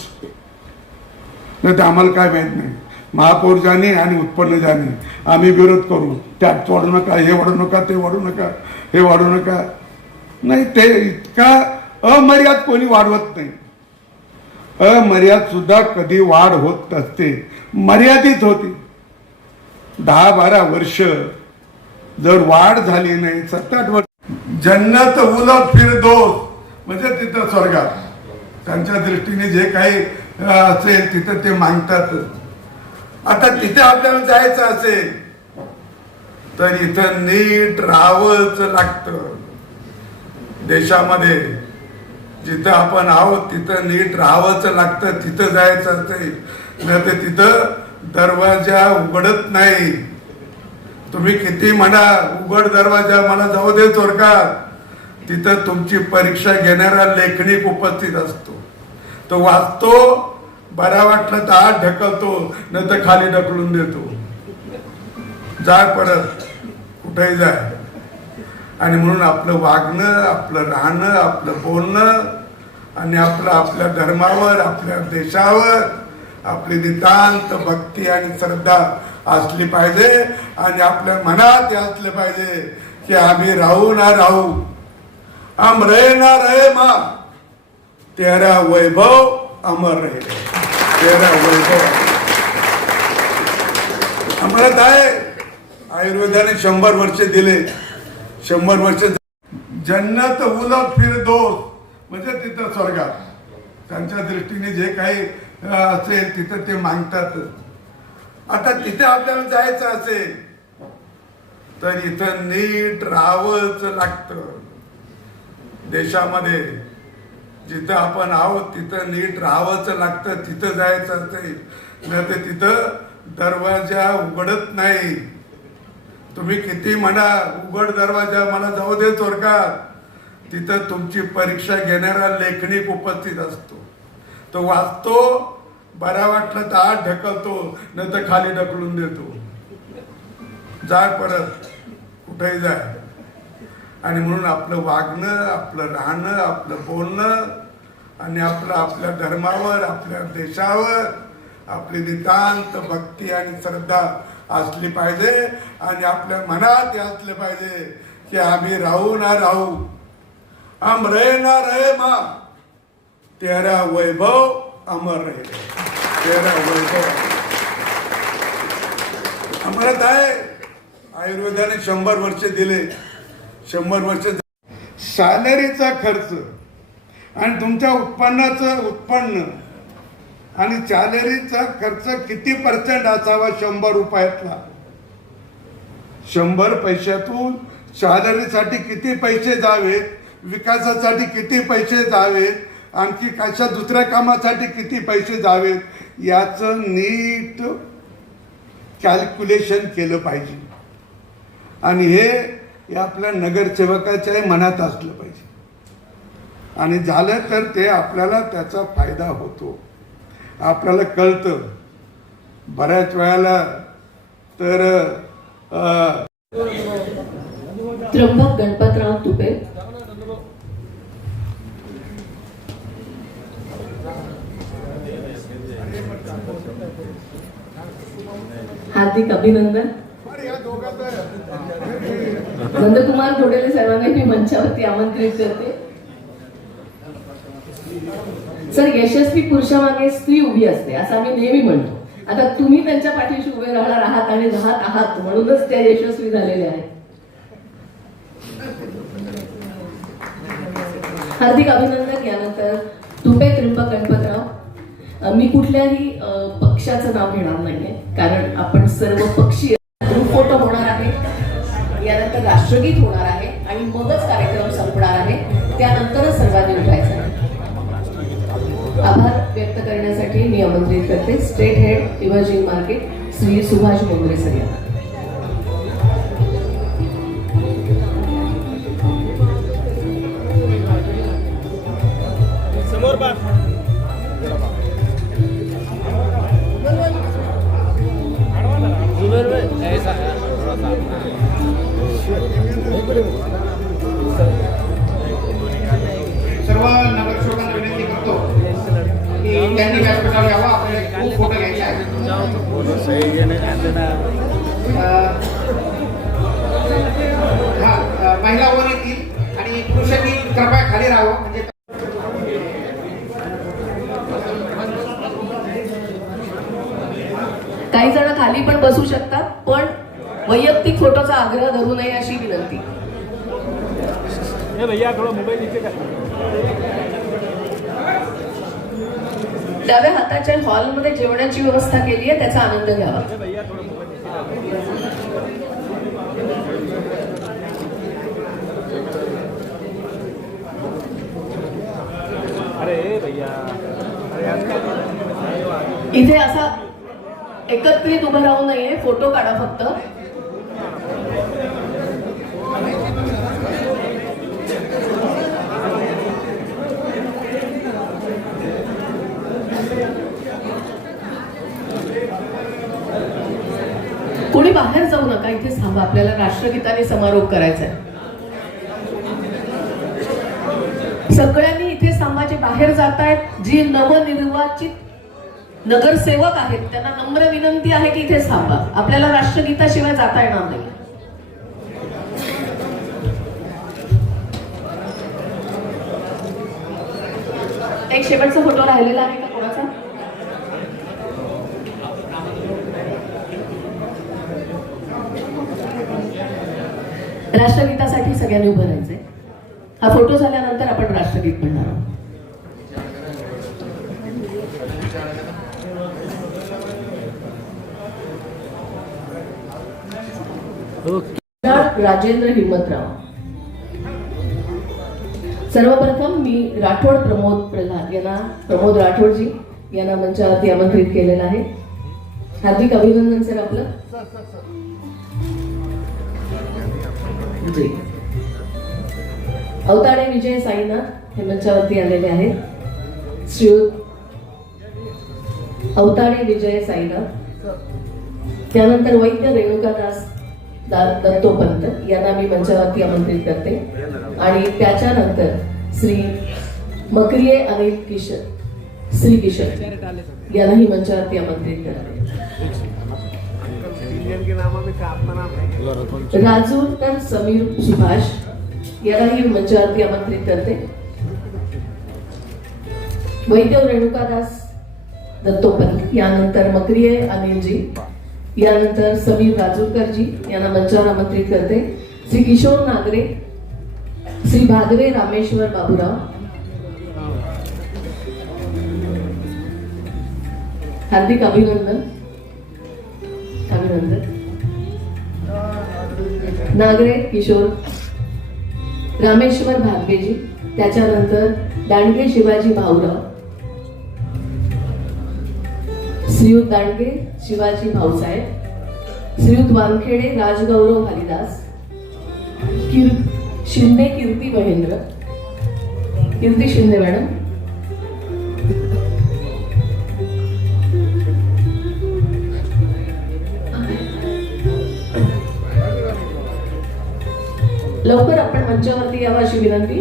नाही तर आम्हाला काय माहित नाही, महापौर जाणे आणि उत्पन्न जाणे, आम्ही विरोध करू, त्यात वाढू नका, हे वाढू नका, ते वाढू नका, हे वाढू नका. नाही, ते इतका अमर्याद कोणी वाढवत नाही. अमर्याद सुद्धा कधी वाढ होत असते, मर्यादित होती. 10-12 वर्ष जर वाढ झाली नाही, 7-8 वर्ष जन्नत उलट फिरदोस म्हणजे तिथं स्वर्गात त्यांच्या दृष्टीने जे काही असेल तिथं ते मागतात. आता तिथे आपल्याला जायचं असेल तर इथं नीट राहावंच लागतं. देशामध्ये जिथं आपण आहोत तिथं नीट राहावंच लागतं. तिथं जायचं असेल नाही तर तिथं दरवाजा उघडत नाही. तुम्ही किती म्हणा उघड दरवाजा, मला जाऊ दे स्वर्गात, तिथं तुमची परीक्षा घेणारा लेखनिक उपस्थित असतो. तो वाचतो, बरा वाटलं तर आत ढकलतो, नाही तर खाली ढकलून देतो, जाय परत कुठेही जाय. आणि म्हणून आपलं वागणं, आपलं राहणं, आपलं बोलणं आणि आपलं आपल्या धर्मावर, आपल्या देशावर आपली नितांत भक्ती आणि श्रद्धा असली पाहिजे. आणि आपल्या मनात हे असलं पाहिजे की आम्ही राहू ना राहू, हम रहे ना रहे मां, तेरा वैभव अमर रहे, तेरा वैभव. आम्हाला काय आयुर्वेदाने 100 वर्ष दिले, 100 वर्ष. जन्नत उलट फिरदोस म्हणजे तिथं स्वर्गात त्यांच्या दृष्टीने जे काही असेल तिथं ते मागतात. आता तिथे आपल्याला जायचं असेल तर इथं नीट राहावंच लागतं. देशामध्ये जिथं आपण आहोत तिथं नीट राहावंच लागतं. तिथं जायचं असेल नाही तर तिथं दरवाजा उघडत नाही. तुम्ही किती म्हणा उघड दरवाजा, मला जाऊ दे स्वर्गात, तिथं तुमची परीक्षा घेणारा लेखनिक उपस्थित असतो. तो वाचतो, बरा वाटलं तर आत ढकलतो, नाही तर खाली ढकलून देतो, जाय परत कुठेही जाय. आणि म्हणून आपलं वागणं, आपलं राहणं, आपलं बोलणं आणि आपलं आपल्या धर्मावर, आपल्या देशावर आपली नितांत भक्ती आणि श्रद्धा असली पाहिजे. आणि आपल्या मनात हे असलं पाहिजे की आम्ही राहू ना राहू, हम रहे ना रहे मां, तेरा वैभव अमर रहे, तेरा वैभव. आम्हाला काय आयुर्वेदाने 100 वर्ष दिले, 100 वर्ष. सॅलरीचा खर्च आणि तुमच्या उत्पन्नाचं उत्पन्न आणि सॅलरीचा खर्च किती % असावा 100 रुपयातला? 100 पैशातून सॅलरीसाठी किती पैसे जावेत, विकासासाठी किती पैसे जावेत, आणखी कशा दुसऱ्या कामासाठी किती पैसे जावेत, याचं नीट कॅल्क्युलेशन केलं पाहिजे. आणि हे आपल्या नगरसेवकाच्याही मनात असलं पाहिजे. आणि झालं तर ते आपल्याला त्याचा फायदा होतो. आपल्याला कळतं बऱ्याच वेळेला. तर त्र्यंबक गणपतराव तुपे, हार्दिक अभिनंदन. नंदकुमार घोडेले साहेबांना मी मंचावरती आमंत्रित करते. सर, यशस्वी पुरुषामागे स्त्री उभी असते असं आम्ही नेहमी म्हणतो. आता तुम्ही त्यांच्या पाठीशी उभे राहणार आहात आणि राहत आहात म्हणूनच त्या यशस्वी झालेल्या आहेत. हार्दिक अभिनंदन. यानंतर तुपे त्र्यंबक गणपतराव. मी कुठल्याही पक्षाचं नाव घेणार नाहीये कारण आपण सर्व पक्षीय. ग्रुप फोटो होणार आहे, यानंतर राष्ट्रगीत होणार आहे आणि मगच कार्यक्रम संपणार आहे. त्यानंतरच सर्वांनी उठायचं आहे. आभार व्यक्त करण्यासाठी मी आमंत्रित करते state head emerging market Shri Subhash मोगरे सर यांना. जुबेर भाई ऐसा है थोड़ा सा सर्व नगरसेवकांना विनंती करतो की त्यांनी व्यासपीठावर यावं. आपल्याला खूप फोटो घ्यायचे आहेत. महिला वर येतील आणि पुरुषांनी कृपया खाली राहावं. म्हणजे काही जण खाली पण बसू शकतात, पण वैयक्तिक फोटोचा आग्रह धरू नये अशी विनंती. डाव्या हाताच्या हॉलमध्ये जेवणाची व्यवस्था केली आहे, त्याचा आनंद घ्यावा. इथे असा एकत्रित उभं राहू नये, फोटो काढा फक्त. कोणी बाहेर जाऊ नका, इथे थांबा. आपल्याला राष्ट्रगीताने समारोप करायचा आहे. सगळ्यांनी इथे थांबाचे बाहेर जातायत. जी नवनिर्वाचित नगरसेवक आहेत त्यांना नम्र विनंती आहे की इथे थांबा. आपल्याला राष्ट्रगीताशिवाय जाता येणार नाही. एक शेवटचा फोटो राहिलेला आहे का कोणाचा? राष्ट्रगीतासाठी सगळ्यांनी उभं राहायचंय. हा फोटो झाल्यानंतर आपण राष्ट्रगीत म्हणणार आहोत. राजेंद्र हिम्मतराव. सर्वप्रथम मी राठोड प्रमोद राठोडजी यांना मंचावरती आमंत्रित केलेलं आहे. हार्दिक अभिनंदन सर आपलं. जी. अवताडे विजय साईनाथ हे मंचावरती आलेले आहेत. श्रीयुत अवताडे विजय साईनाथ. त्यानंतर वैद्य रेणुकादास दत्तोपंत यांना मी मंचावरती आमंत्रित करते. आणि त्याच्यानंतर श्री मकरिये अनिल किशन यांनाही मंचावरती आमंत्रित करते. राजूरकर समीर सुभाष यांनाही मंचावरती आमंत्रित करते. वैद्य रेणुकादास दत्तोपंत, यानंतर मकरिये अनिलजी, यानंतर समीर राजूरकरजी यांना मंचावर आमंत्रित करते. श्री किशोर नागरे, श्री भादवे रामेश्वर बाबूराव, हार्दिक अभिनंदन. नागरे किशोर, रामेश्वर भादवेजी, त्याच्यानंतर दांडगे शिवाजी भाऊराव, श्रीयुत दांडगे शिवाजी भाऊसाहेब, श्रीयुत वानखेडे राजगौरव हरिदास, शिंदे कीर्ती महेंद्र, कीर्ती शिंदे मॅडम, लवकर आपण मंचावरती यावं अशी विनंती.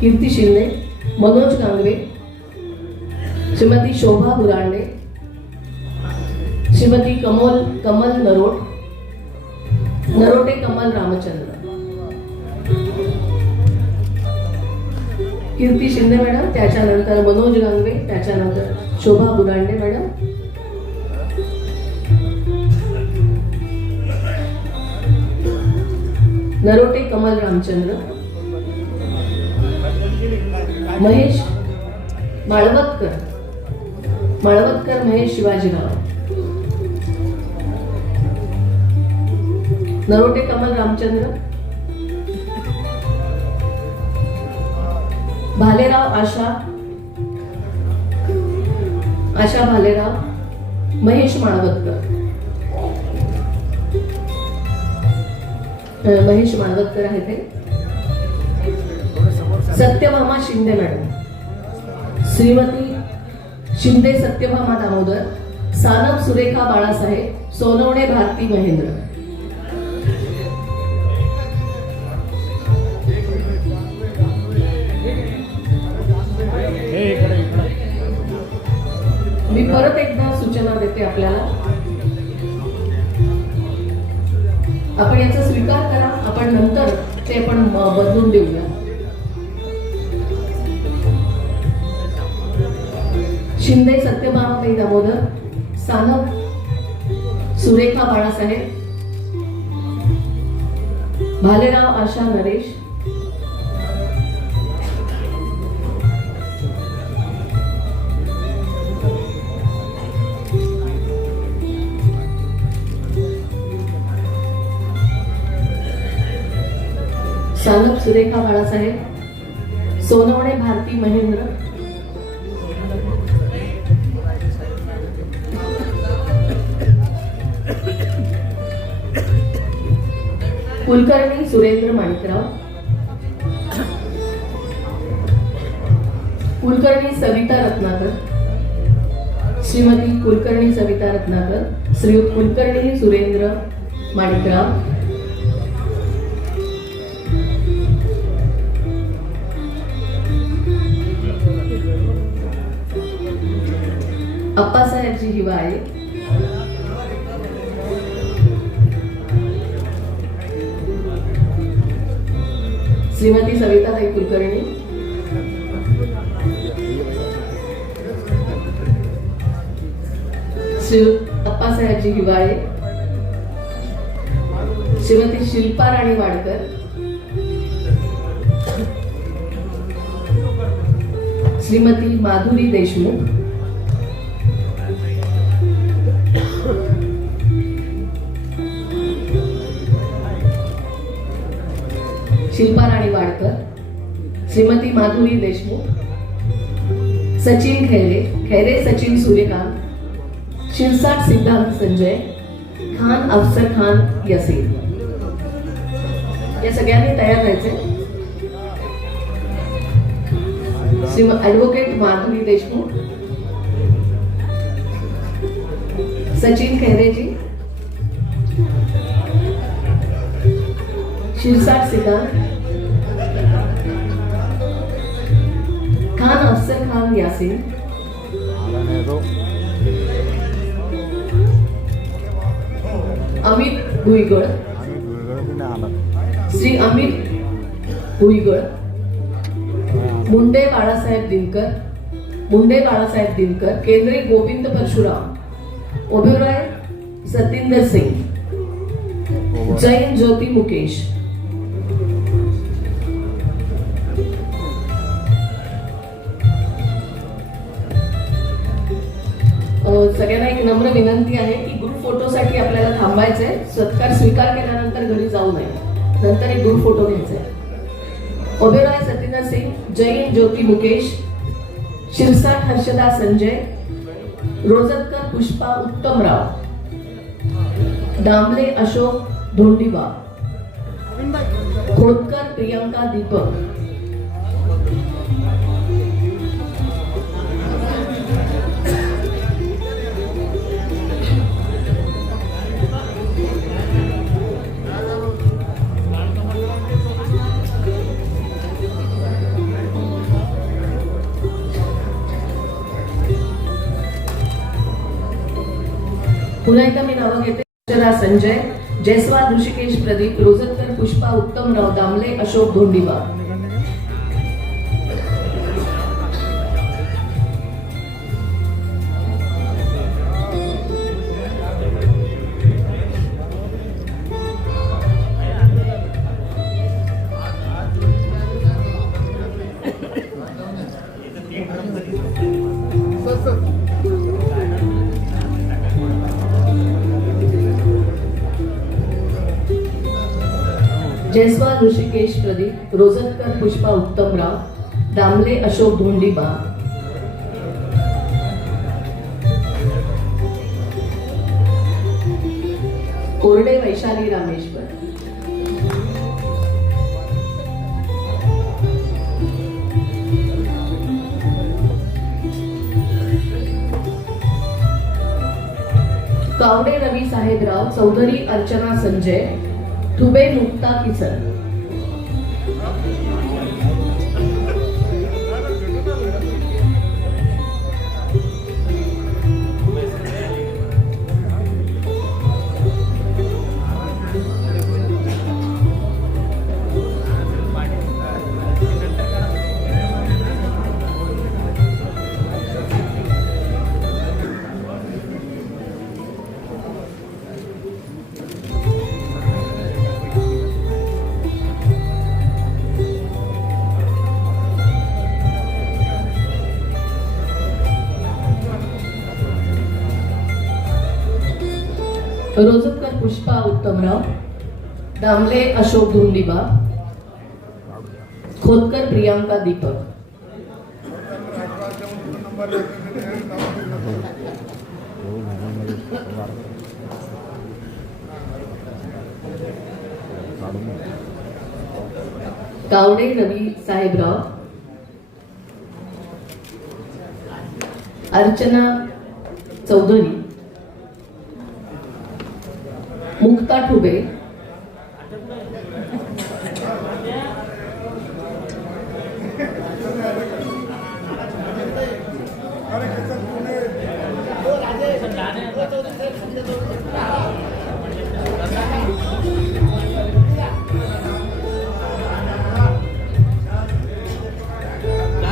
कीर्ती शिंदे, मनोज गांगवे, श्रीमती शोभा बुरांडे, श्रीमती कमल नरोटे कमल रामचंद्र, कीर्ती शिंदे मॅडम, त्याच्यानंतर मनोज गांगवे, त्याच्यानंतर शोभा बुरांडे मॅडम, नरोटे कमल रामचंद्र, महेश माळवतकर महेश शिवाजीराव, नरोटे कमल रामचंद्र, भालेराव आशा भालेराव, महेश माळवतकर आहे ते, सत्यभामा शिंदे मॅडम, श्रीमती शिंदे सत्यभामा दामोदर, सानप सुरेखा बाळासाहेब, सोनवणे भारती महेंद्र, मी परत एकदा सूचना देते आपल्याला, आपण याचा स्वीकार करा, आपण नंतर ते आपण बदलून देऊया. शिंदे सत्यभामाताई दामोदर, सानप सुरेखा बाळासाहेब, भालेराव आशा नरेश, सानप सुरेखा बाळासाहेब, सोनवणे भारती महेंद्र, कुलकर्णी सुरेंद्र माणिकराव, कुलकर्णी सविता रत्नाकर, श्रीमती कुलकर्णी सविता रत्नाकर, श्रीयुत कुलकर्णी सुरेंद्र माणिकराव, अप्पासाहेबजी हिवाळे, श्रीमती सविताताई कुलकर्णी, श्री अप्पासाहेबजी हिवाळे, श्रीमती शिल्पा राणी वाडकर, श्रीमती माधुरी देशमुख, शिल्पा राणी वाडकर, श्रीमती माधुरी देशमुख, सचिन खैरे सचिन सूर्यकांत, शिरसाट सिद्धांत संजय, खान अफसर खान यसीर, या सगळ्यांनी तयार व्हायचे. ॲडव्होकेट माधुरी देशमुख, सचिन खैरेजी, शिरसाट सिद्धांत, खान अफसर खान यासीन, अमित भुईगळ, श्री अमित भुईगळ, मुंडे बाळासाहेब दिनकर, केंद्रे गोविंद परशुराम, ओबेरॉय सतिंदर सिंग, जैन ज्योती मुकेश, सगळ्यांना एक नम्र विनंती आहे की ग्रुप फोटोसाठी आपल्याला थांबायचंय. सत्कार स्वीकार केल्यानंतर घरी जाऊ नये, नंतर एक ग्रुप फोटो घ्यायचा आहे. ओबेरॉय सतिंदर सिंग, जैन ज्योती मुकेश, शिरसाट हर्षदा संजय, रोजतकर पुष्पा उत्तमराव, दामले अशोक धोंडीबा, खोतकर प्रियंका दीपक, पुन्हा एकदा मी नावं घेते. अर्चना संजय, जयस्वाल ऋषिकेश प्रदीप, रोजतकर पुष्पा, उत्तमराव दामले, अशोक धोंडीबा. जयस्वाल ऋषिकेश प्रदीप, रोजतकर पुष्पा, उत्तमराव दामले, अशोक धोंडीबा. कोरडे वैशाली रामेश्वर. कावडे रवी साहेबराव, चौधरी अर्चना संजय, ठुबे मुक्ता किसन. रोजतकर पुष्पा, उत्तमराव दामले, अशोक धोंडीबा. खोतकर प्रियांका दीपक. कावडे रवी साहेबराव, अर्चना चौधरी, मुक्ता ठुबे,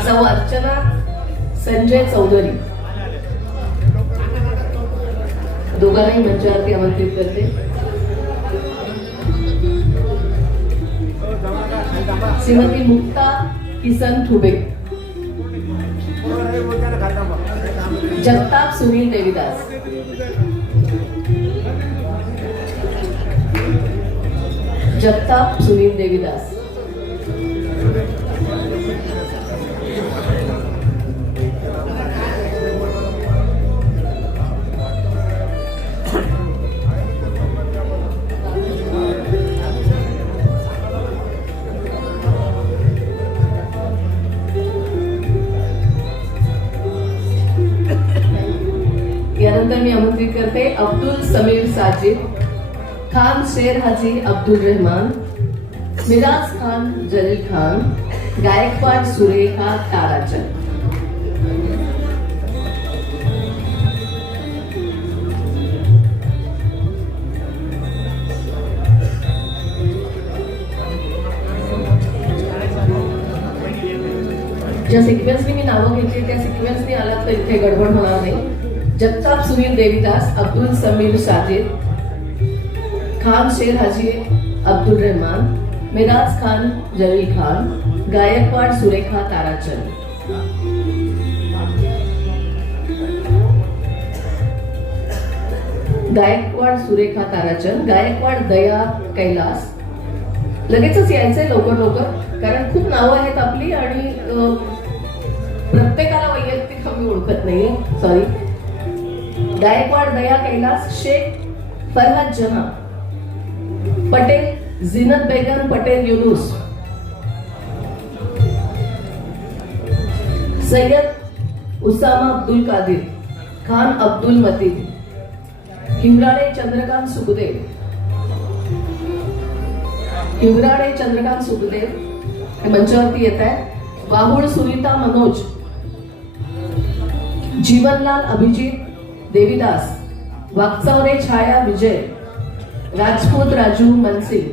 सौ अर्चना संजय चौधरी. दोघांनाही मंचावरती आमंत्रित करते. श्रीमती मुक्ता किसन ठुबे. जगताप सुनील देवीदास. जगताप सुनील देवीदास. यानंतर मी आमंत्रित करते अब्दुल समीर साजिद, खान शेर हाजी अब्दुल रहमान, मिराज खान जलील खान, गायकवाड सुरेखा ताराचंद. ज्या सिक्वेन्सनी मी नावं घेतली त्या सिक्वेन्सनी आलात तर इथे गडबड होणार नाही. जगताप सुनील देवीदास, अब्दुल समीर साजिद, खान शेर हाजी अब्दुल रहमान, मिराज खान जलील खान, गायकवाड सुरेखा ताराचंद. गायकवाड सुरेखा ताराचंद. गायकवाड दया कैलास. लगेचच यायचंय लवकर लवकर, कारण खूप नावं आहेत आपली आणि प्रत्येकाला वैयक्तिक आम्ही ओळखत नाहीये. सॉरी. गायकवाड दया कैलास, शेख फरहाद जहां, पटेल जिनत बेगम, पटेल युनुस, सय्यद उसामा अब्दुल कादिर, खान अब्दुल मतीन, हिवराडे चंद्रकांत सुखदेव. हिवराडे चंद्रकांत सुखदेव हे मंचावरती येत आहे. वाहुळ सुनीता मनोज, जीवनलाल अभिजित देवीदास, वाकचौरे छाया विजय, राजपूत राजू मनसिंग,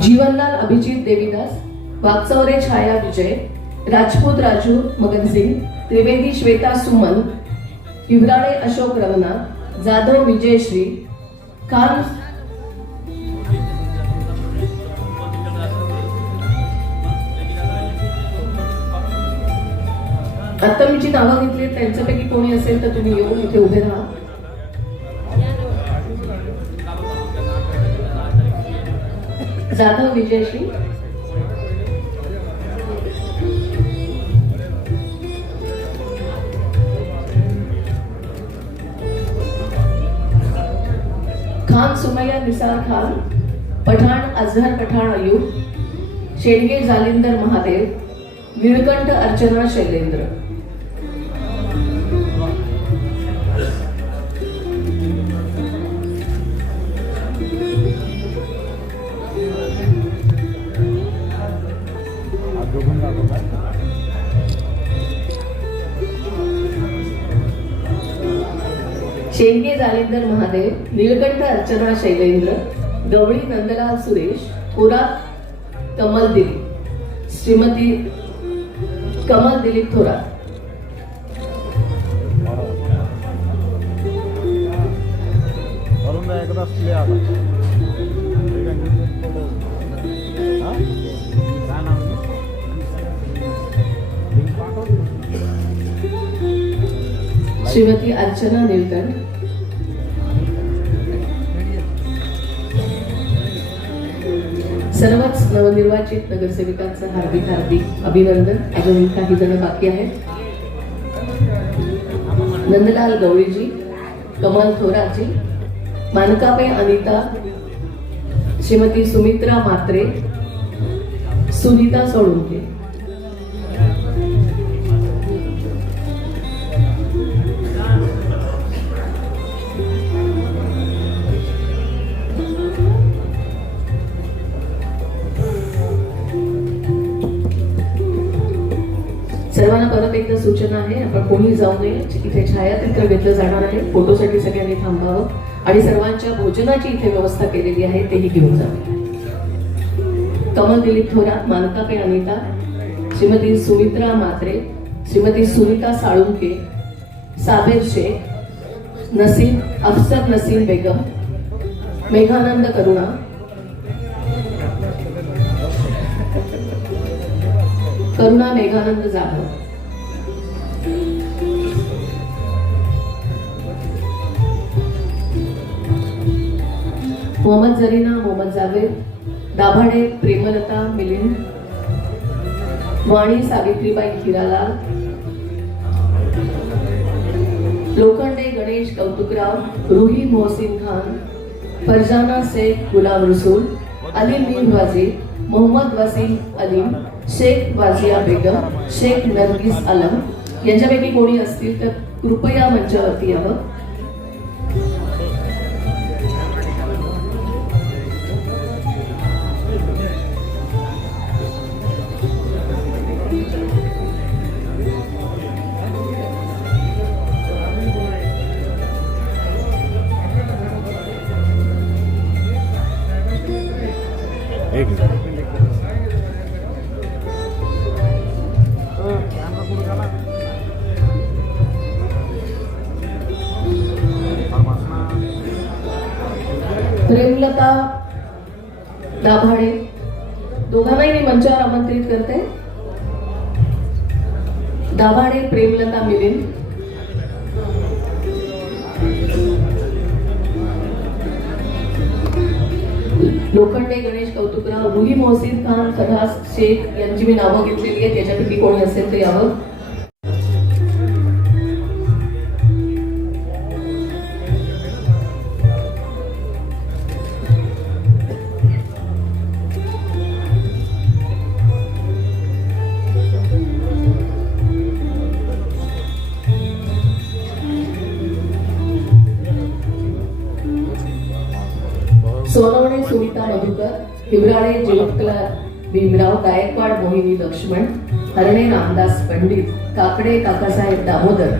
जीवनलाल अभिजित देवीदास, वाकचौरे छाया विजय, राजपूत राजू मगन सिंग, त्रिवेदी श्वेता सुमन, हिवराळे अशोक रघुनाथ, जाधव विजयश्री, खान आता मी जी नावं घेतली त्यांच्यापैकी कोणी असेल तर तुम्ही येऊन इथे उभे राहा. जाधव विजयश्री, खान सुमैया निसार खान, पठाण अजहर पठाण अयूब, शेडगे जालिंदर महादेव, निळकंठ अर्चना शैलेंद्र. शेंगे जालिंदर महादेव, निळकंठ अर्चना शैलेंद्र, गवळी नंदलाल सुरेश, थोरात कमल दिलीप, श्रीमती कमल दिलीप थोरात. श्रीमती अर्चना नीलकंठ, सर्वच नवनिर्वाचित नगरसेविकांचं हार्दिक हार्दिक अभिनंदन. अजून काही जण बाकी आहेत. नंदलाल गवळीजी, कमल थोरातजी, मानकाबाई अनिता, श्रीमती सुमित्रा म्हात्रे, सुनीता सोळुंके. सर्वांना परत एकदा सूचना आहे, आपण कोणी जाऊ नये. इथे छायाचित्र घेतलं जाणार आहे. फोटोसाठी सगळ्यांनी थांबावं आणि सर्वांच्या भोजनाची इथे व्यवस्था केलेली आहे तेही घेऊन जावं. कमल दिलीप थोरात, मानकाबाई अनिता, श्रीमती सुमित्रा म्हात्रे, श्रीमती सुनीता साळुंके, साबेर शेख, नसीम अफसर नसीम बेगम, मेघानंद करुणा, करुणा मेघानंद जाधव, मोहम्मद जरीना मोहम्मद जावेद, दाभाडे प्रेमलता मिलिंद, वाणी सावित्रीबाई हिरालाल, लोखंडे गणेश कौतुकराव, रुही मोहसिन खान, फरजाना शेख गुलाम रसूल, अलीम मीर वाजी, मोहम्मद वसीम अलीम, शेख वाजिया बेगम, शेख नरगिस आलम यांच्यापैकी कोणी असतील तर कृपया मंचावरती यावं. प्रेमलता दाभाडे, दोघांनाही मी मंचावर आमंत्रित करते. दाभाडे प्रेमलता मिलिंद, लोखंडे गणेश कौतुकराव, रुही मोहसिन खान, फरहास शेख यांची मी नावं घेतलेली आहेत. याच्यापैकी कोणी असेल तर यावं. सुनीता मधुकर, हिवराळे जयवंतकला भीमराव, गायकवाड मोहिनी लक्ष्मण, हरणे रामदास पंडित, काकडे काकासाहेब दामोदर,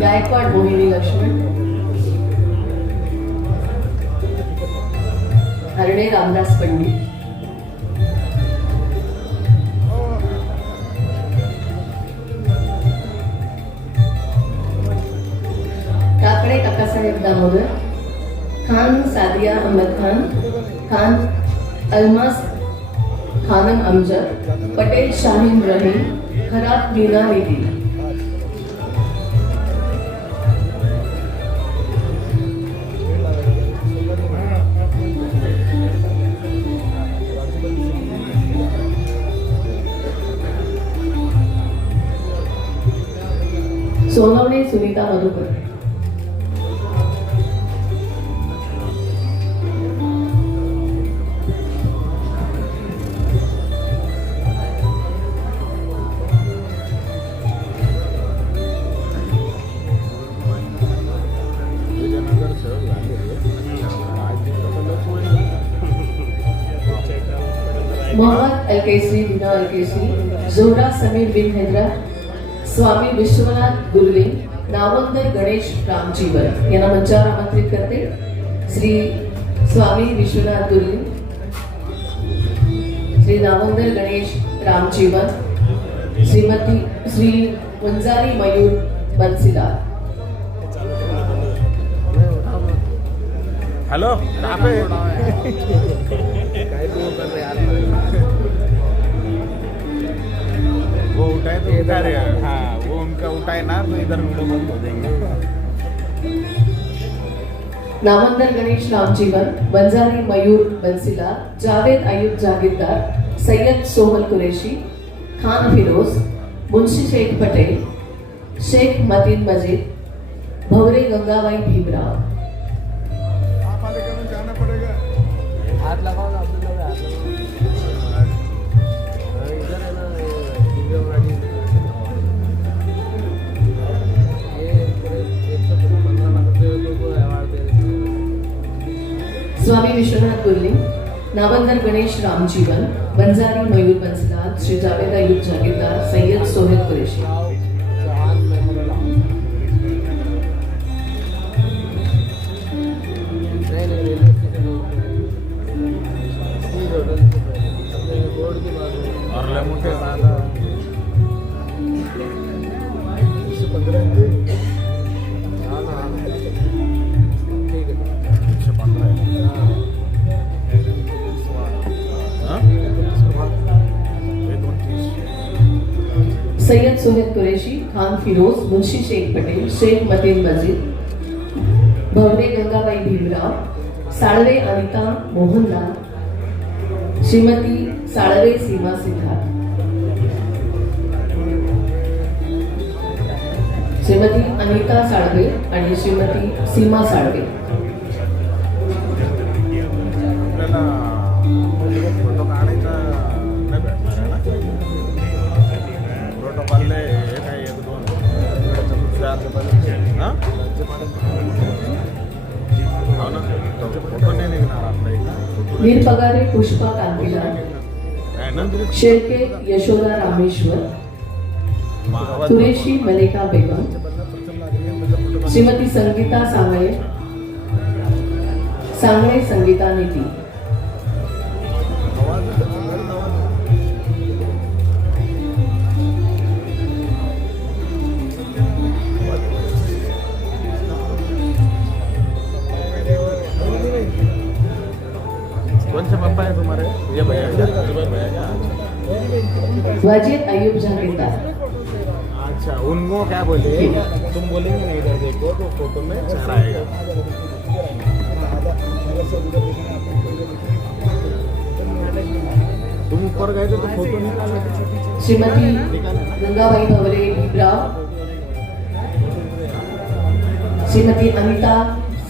गायकवाड मोहिनी लक्ष्मण, हरणे रामदास पंडित, काकडे काकासाहेब दामोदर, खान सादिया अहमद खान, खान अल्मास खानम अमजद, पटेल शाहीन रहीम, खरात मीना निधी. सोनवणे सुनीता मधुकर, मोहम्मद अल केसरी, दिना अल केसरी, जोहरा समीर बिन हैदरा, स्वामी विश्वनाथ दुर्लिंग, नावंदर गणेश रामजीवन यांना मंचावर आमंत्रित करते. श्री स्वामी विश्वनाथ दुर्लिंग, श्री नावंदर गणेश रामजीवन, श्री वंजारी मयूर बंसीलाल. हेलो वो उठाए तो इधर हाँ वो उनका उठाए ना तो इधर वीडियो बंद हो जाएंगे. नावंदर गणेश रामजीवन, वंजारी मयूर बंसीलाल, जावेद अयूब जागीरदार, सैयद सोहल कुरैशी, खान फिरोज, मुंशी शेख पटेल, शेख मतीन मजीद, भवरे गंगाबाई भीमराव. आप आगे करून जाना पड़ेगा. हाथ लगाओ ना, अपने लगे हाथ लगाओ. इधर है ना दिव्य गाड़ी, ये पूरे 115 नगर को अवार्ड दे रहे हैं. स्वामी विश्वनाथ दुर्लिंग, नावंदर गणेश रामजीवन, वंजारी मयूर बंसीलाल, श्री जावेद अयूब जागीरदार, सैयद सोहेल कुरैशी. जहान मेमोरियल हाउस. नहीं रेलवे स्टेशन होटल अपने बोर्ड के बाद और लमुटे दादा 115 हाँ ना ठीक है 115 हाँ सैयद सोहेल कुरैशी, खान फिरोज, मुंशी शेख पटेल, शेख मतीन मजीद, भवरे गंगाबाई भीमराव, साळवे अनिता मोहनलाल, श्रीमती साळवे सीमा सिद्धार्थ, श्रीमती अनिता साळवे आणि श्रीमती सीमा साळवे. आपल्याला फोटो काढायचा नाही भेटणार आहे ना. प्रोटोकॉलले हे काय 1-2 हां हो ना फोटो नाही निघणार आपल्या इथं. वीरपगारे पुष्पा कांतीला, काय ना शेळके यशोदा रामेश्वर, कुरेशी मलिका बेगम, श्रीमती संगीता सांगळे, सांगळे संगीता निती. कौन से पापा है तुम्हारे? ये भैया क्या? जुबैर भैया क्या? वाजिद अयूब जागीरदार. अच्छा उनको क्या बोले? तुम बोलेंगे ना इधर देखो तो फोटो में चढ़ आएगा. तुम ऊपर गए थे तो फोटो निकाला श्रीमती गंगाबाई भवरे भीमराव, श्रीमती अनिता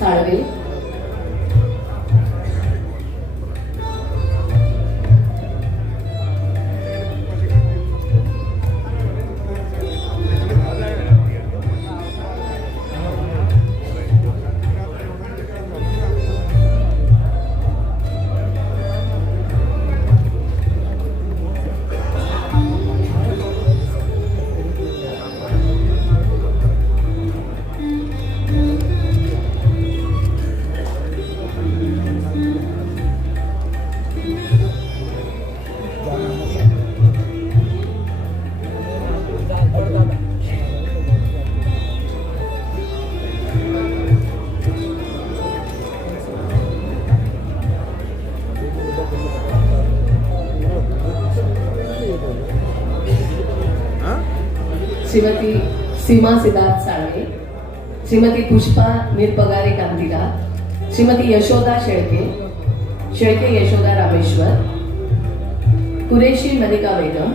साळवे, श्रीमती सीमा सिद्धार्थ साळवे, श्रीमती पुष्पा निरपगारे कांतीला, श्रीमती यशोदा शेळके, शेळके यशोदा रामेश्वर, कुरेशी मलिका बेगम,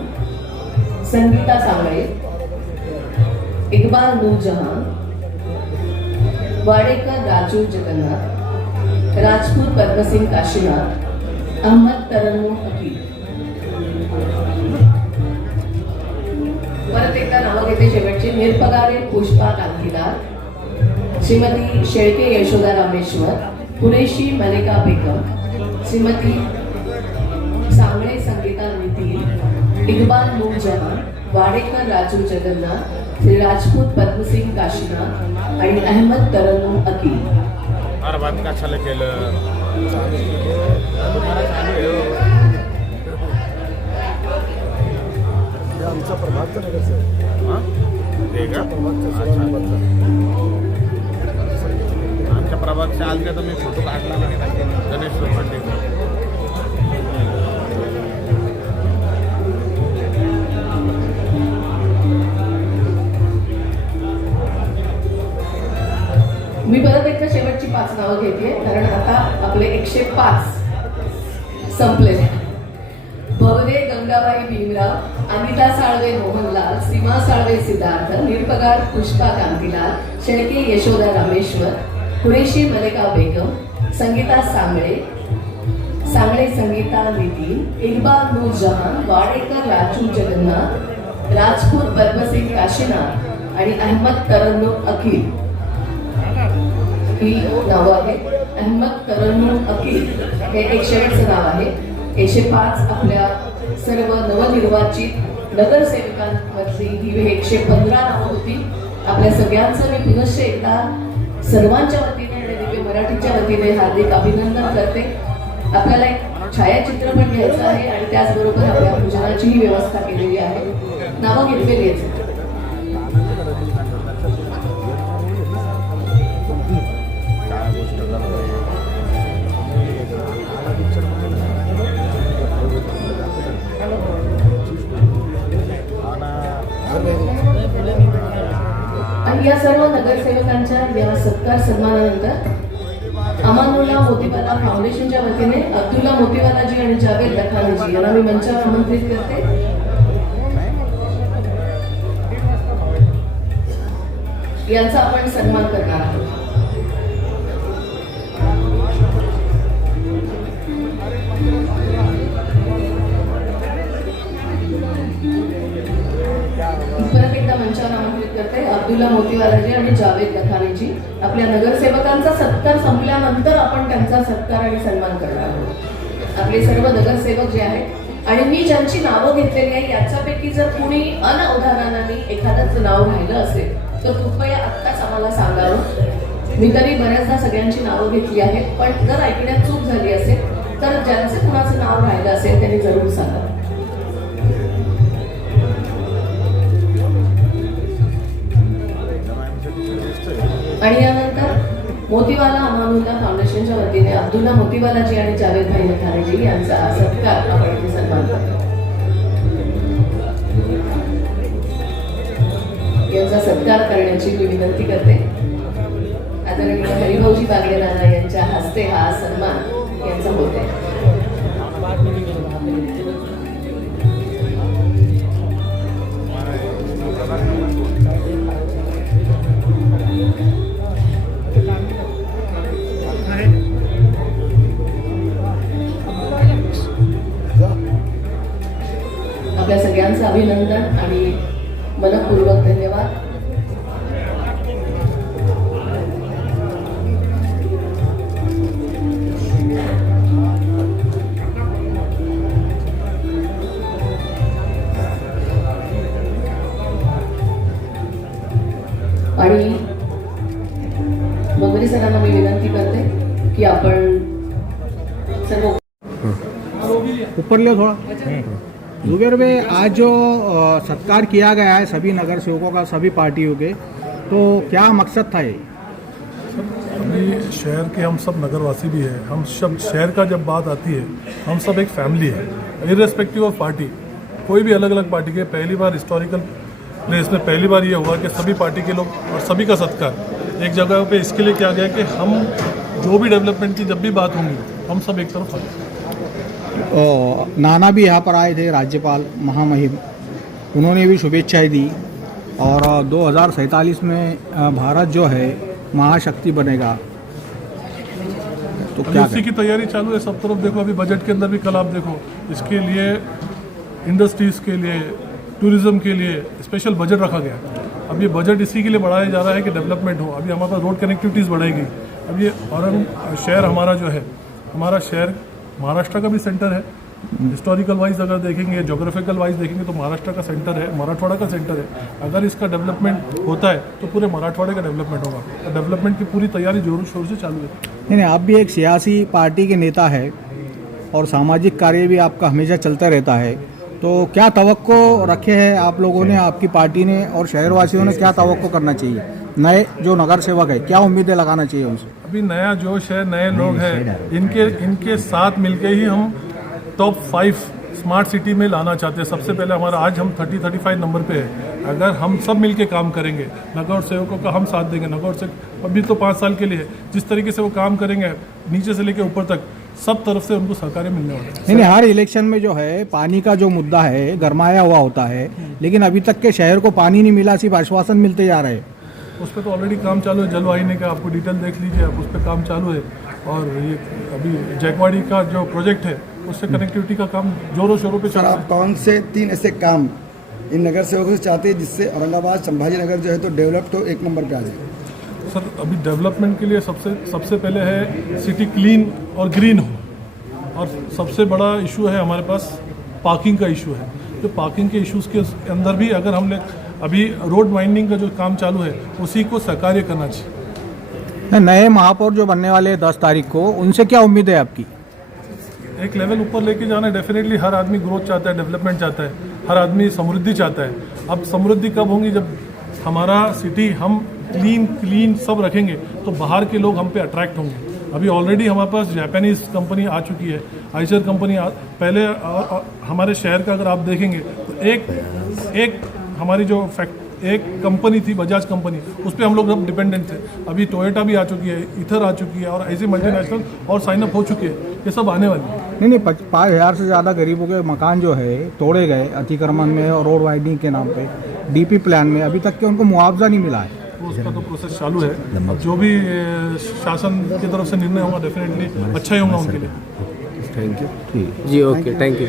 संगीता सांगळे, इकबाल नूरजहां, वाडेकर राजू जगन्नाथ, राजपूत पद्मसिंग काशीनाथ, अहमद तरन्नुम अकील. परत एकदा नावं घेते शेवटची. निरपगारे पुष्पा कांतीलाल, श्रीमती शेळके यशोदा रामेश्वर, कुरेशी मलिका बेगम, श्रीमती सांगळे संगीता नितीन, इकबाल नूरजहां, वाडेकर राजू जगन्नाथ, श्री राजपूत पद्मसिंग काशीनाथ आणि अहमद तरन्नुम अकील. अरे बात का चालू केलं आमचा प्रभात ते का आमच्या प्रभातच्या आलते तर मी फोटो काढला गणेश लोखंडे. मी परत एकदा शेवटची 5 नावं घेते, कारण आता आपले 105 संपले. भवरे गंगाबाई भीमराव, अनिता साळवे मोहनलाल, सीमा साळवे सिद्धार्थ, निरपगार पुष्पा कांतीलाल, शेळके यशोदा रामेश्वर, कुरेशी मलिका बेगम, संगीता सांगळे, सांगळे संगीता नितीन, इकबाल नूरजहां, वाडेकर राजू जगन्नाथ, राजपूत पद्मसिंग काशीनाथ आणि अहमद तरन्नुम अकील. ही नावं आहेत. अहमद तरन्नुम अकील हे एक शेवटचं नाव आहे. 105 आपल्या सर्व नवनिर्वाचित नगरसेवकांमधली ही 115 नावं होती. आपल्या सगळ्यांचं मी पुनश्च एकदा सर्वांच्या वतीने आणि दिव्य मराठीच्या वतीने हार्दिक अभिनंदन करते. आपल्याला एक छायाचित्र पण घ्यायचं आहे आणि त्याचबरोबर आपल्या भोजनाचीही व्यवस्था केलेली आहे. नावं घेतलेली आहेत. आणि या सर्व नगरसेवकांच्या या सत्कार सन्मानानंतर अमानुल्ला मोतीवाला फाउंडेशनच्या वतीने अब्दुल्ला मोतीवालाजी आणि जावेद लखानीजी यांना मी मंचावर आमंत्रित करते. यांचा आपण सन्मान करणार आहोत. परत एकदा मंचावर आमंत्रित करते अब्दुल्ला मोतीवालाजी आणि जावेद लखानीजी. आपल्या नगरसेवकांचा सत्कार संपल्यानंतर आपण त्यांचा सत्कार आणि सन्मान करणार आहोत. आपले सर्व नगरसेवक जे आहेत आणि मी ज्यांची नावं घेतलेली आहे याच्यापैकी जर कुणी अनउदाहरणाने एखादंच नाव राहिलं असेल तर कृपया आत्ताच आम्हाला सांगावं. मी तरी बऱ्याचदा सगळ्यांची नावं घेतली आहेत, पण जर ऐकण्यात चूक झाली असेल तर ज्यांचं कुणाचं नाव राहिलं असेल त्यांनी जरूर सांगावं. आणि यानंतर मोतीवाला अमानुल्ला फाउंडेशनच्या वतीने अब्दुल्ला मोतीवालाजी आणि जावेद भाई लखानीजी यांचा सत्कार आपण इथे सन्मान करतो. यांचा सत्कार करण्याची मी विनंती करते आदरणीय हरिभाऊजी बागडे दादा यांच्या यांच्या हस्ते हा सन्मान यांचा होत आहे. आपल्या सगळ्यांचं अभिनंदन आणि मनपूर्वक धन्यवाद. आणि मंगरी सरांना मी विनंती करते की आपण सर्व ऊपर लियो थोड़ा जुबेर भाई, आज जो सत्कार किया गया है सभी नगर सेवकों का, सभी पार्टियों के, तो क्या मकसद था ये? अभी शहर के हम सब नगरवासी भी हैं, हम सब शहर का जब बात आती है हम सब एक फैमिली है, इर्रेस्पेक्टिव ऑफ पार्टी. कोई भी अलग अलग पार्टी के, पहली बार हिस्टोरिकल प्लेस में पहली बार ये हुआ कि सभी पार्टी के लोग और सभी का सत्कार एक जगह पे इसके लिए किया गया कि हम जो भी डेवलपमेंट की जब भी बात होंगी हम सब एक तरफ आए. नाना भी यहाँ पर आए थे, राज्यपाल महामहिम, उन्होंने भी शुभेच्छाएं दी और 2047 में भारत जो है महाशक्ति बनेगा, तो क्या इसी की तैयारी चालू है सब तरफ. देखो अभी बजट के अंदर भी कल आप देखो इसके लिए इंडस्ट्रीज़ के लिए, टूरिज्म के लिए स्पेशल बजट रखा गया. अब ये बजट इसी के लिए बढ़ाया जा रहा है कि डेवलपमेंट हो. अभी हमारे पास रोड कनेक्टिविटीज़ बढ़ेगी. अब ये औरंग शहर हमारा जो है, हमारा शहर महाराष्ट्र का भी सेंटर है. हिस्टोरिकल वाइज अगर देखेंगे, जोग्राफिकल वाइज देखेंगे तो महाराष्ट्र का सेंटर है, मराठवाड़ा का सेंटर है. अगर इसका डेवलपमेंट होता है तो पूरे मराठवाड़े का डेवलपमेंट होगा. तो डेवलपमेंट की पूरी तैयारी जोरों शोर से चालू है. नहीं, आप भी एक सियासी पार्टी के नेता है और सामाजिक कार्य भी आपका हमेशा चलता रहता है, तो क्या तवक्को रखे हैं आप लोगों ने, आपकी पार्टी ने और शहरवासियों ने क्या तवक्को करना चाहिए? नए जो नगर सेवक है क्या उम्मीदें लगाना चाहिए उनसे? अभी नया जोश है, नए लोग हैं, इनके साथ मिलके ही हम टॉप 5 स्मार्ट सिटी में लाना चाहते हैं. सबसे पहले हमारा आज हम 35 नंबर पे है. अगर हम सब मिलके काम करेंगे, नगर सेवकों का हम साथ देंगे, नगर से अभी तो 5 साल के लिए है, जिस तरीके से वो काम करेंगे नीचे से लेके ऊपर तक सब तरफ से उनको सहकार्य मिलने वाला है. नहीं, हर इलेक्शन में जो है पानी का जो मुद्दा है गरमाया हुआ होता है, लेकिन अभी तक के शहर को पानी नहीं मिला, सिर्फ आश्वासन मिलते जा रहे हैं. उस पर तो ऑलरेडी काम चालू है. जलवाहिनी का आपको डिटेल देख लीजिए, आप उस पर काम चालू है. और ये अभी जैकवाड़ी का जो प्रोजेक्ट है उससे कनेक्टिविटी का काम जोरों शोरों पे चल सर, रहा आप है. कौन से 3 ऐसे काम इन नगर सेवकों से चाहते हैं जिससे औरंगाबाद संभाजी नगर जो है तो डेवलप तो 1 नंबर पे आ जाए? सर अभी डेवलपमेंट के लिए सबसे पहले है सिटी क्लीन और ग्रीन हो. और सबसे बड़ा इशू है हमारे पास पार्किंग का इशू है. तो पार्किंग के इश्यूज़ के अंदर भी अगर हमने अभी रोड वाइंडिंग का जो काम चालू है उसी को सहकार्य करना चाहिए. नए महापौर जो बनने वाले हैं 10 तारीख को, उनसे क्या उम्मीद है आपकी? एक लेवल ऊपर लेके जाना है. डेफिनेटली हर आदमी ग्रोथ चाहता है, डेवलपमेंट चाहता है, हर आदमी समृद्धि चाहता है. अब समृद्धि कब होंगी? जब हमारा सिटी हम क्लीन सब रखेंगे तो बाहर के लोग हम पे अट्रैक्ट होंगे. अभी ऑलरेडी हमारे पास जापानीज़ कंपनी आ चुकी है, आइसर कंपनी पहले हमारे शहर का अगर आप देखेंगे तो एक हमारी जो एक कंपनी थी बजाज कंपनी, उस पर हम लोग अब डिपेंडेंट थे. अभी टोयोटा भी आ चुकी है, इथर आ चुकी है और ऐसी मल्टीनेशनल और साइन अप हो चुके हैं. ये सब आने वाली है. नहीं, 5,000 से ज़्यादा गरीबों के मकान जो है तोड़े गए अतिक्रमण में और रोड वाइडनिंग के नाम पे, डीपी प्लान में अभी तक के उनको मुआवजा नहीं मिला है. उसका तो प्रोसेस चालू है. अब जो भी शासन की तरफ से निर्णय होगा डेफिनेटली अच्छा ही होगा उनके लिए. Thank you. ठीक. जी, ओके, थैंक यू.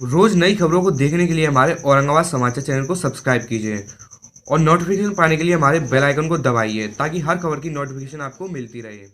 रोज नई खबरों को देखने के लिए हमारे औरंगाबाद समाचार चैनल को सब्सक्राइब कीजिए और नोटिफिकेशन पाने के लिए हमारे बेल आइकन को दबाइए ताकि हर खबर की नोटिफिकेशन आपको मिलती रहे.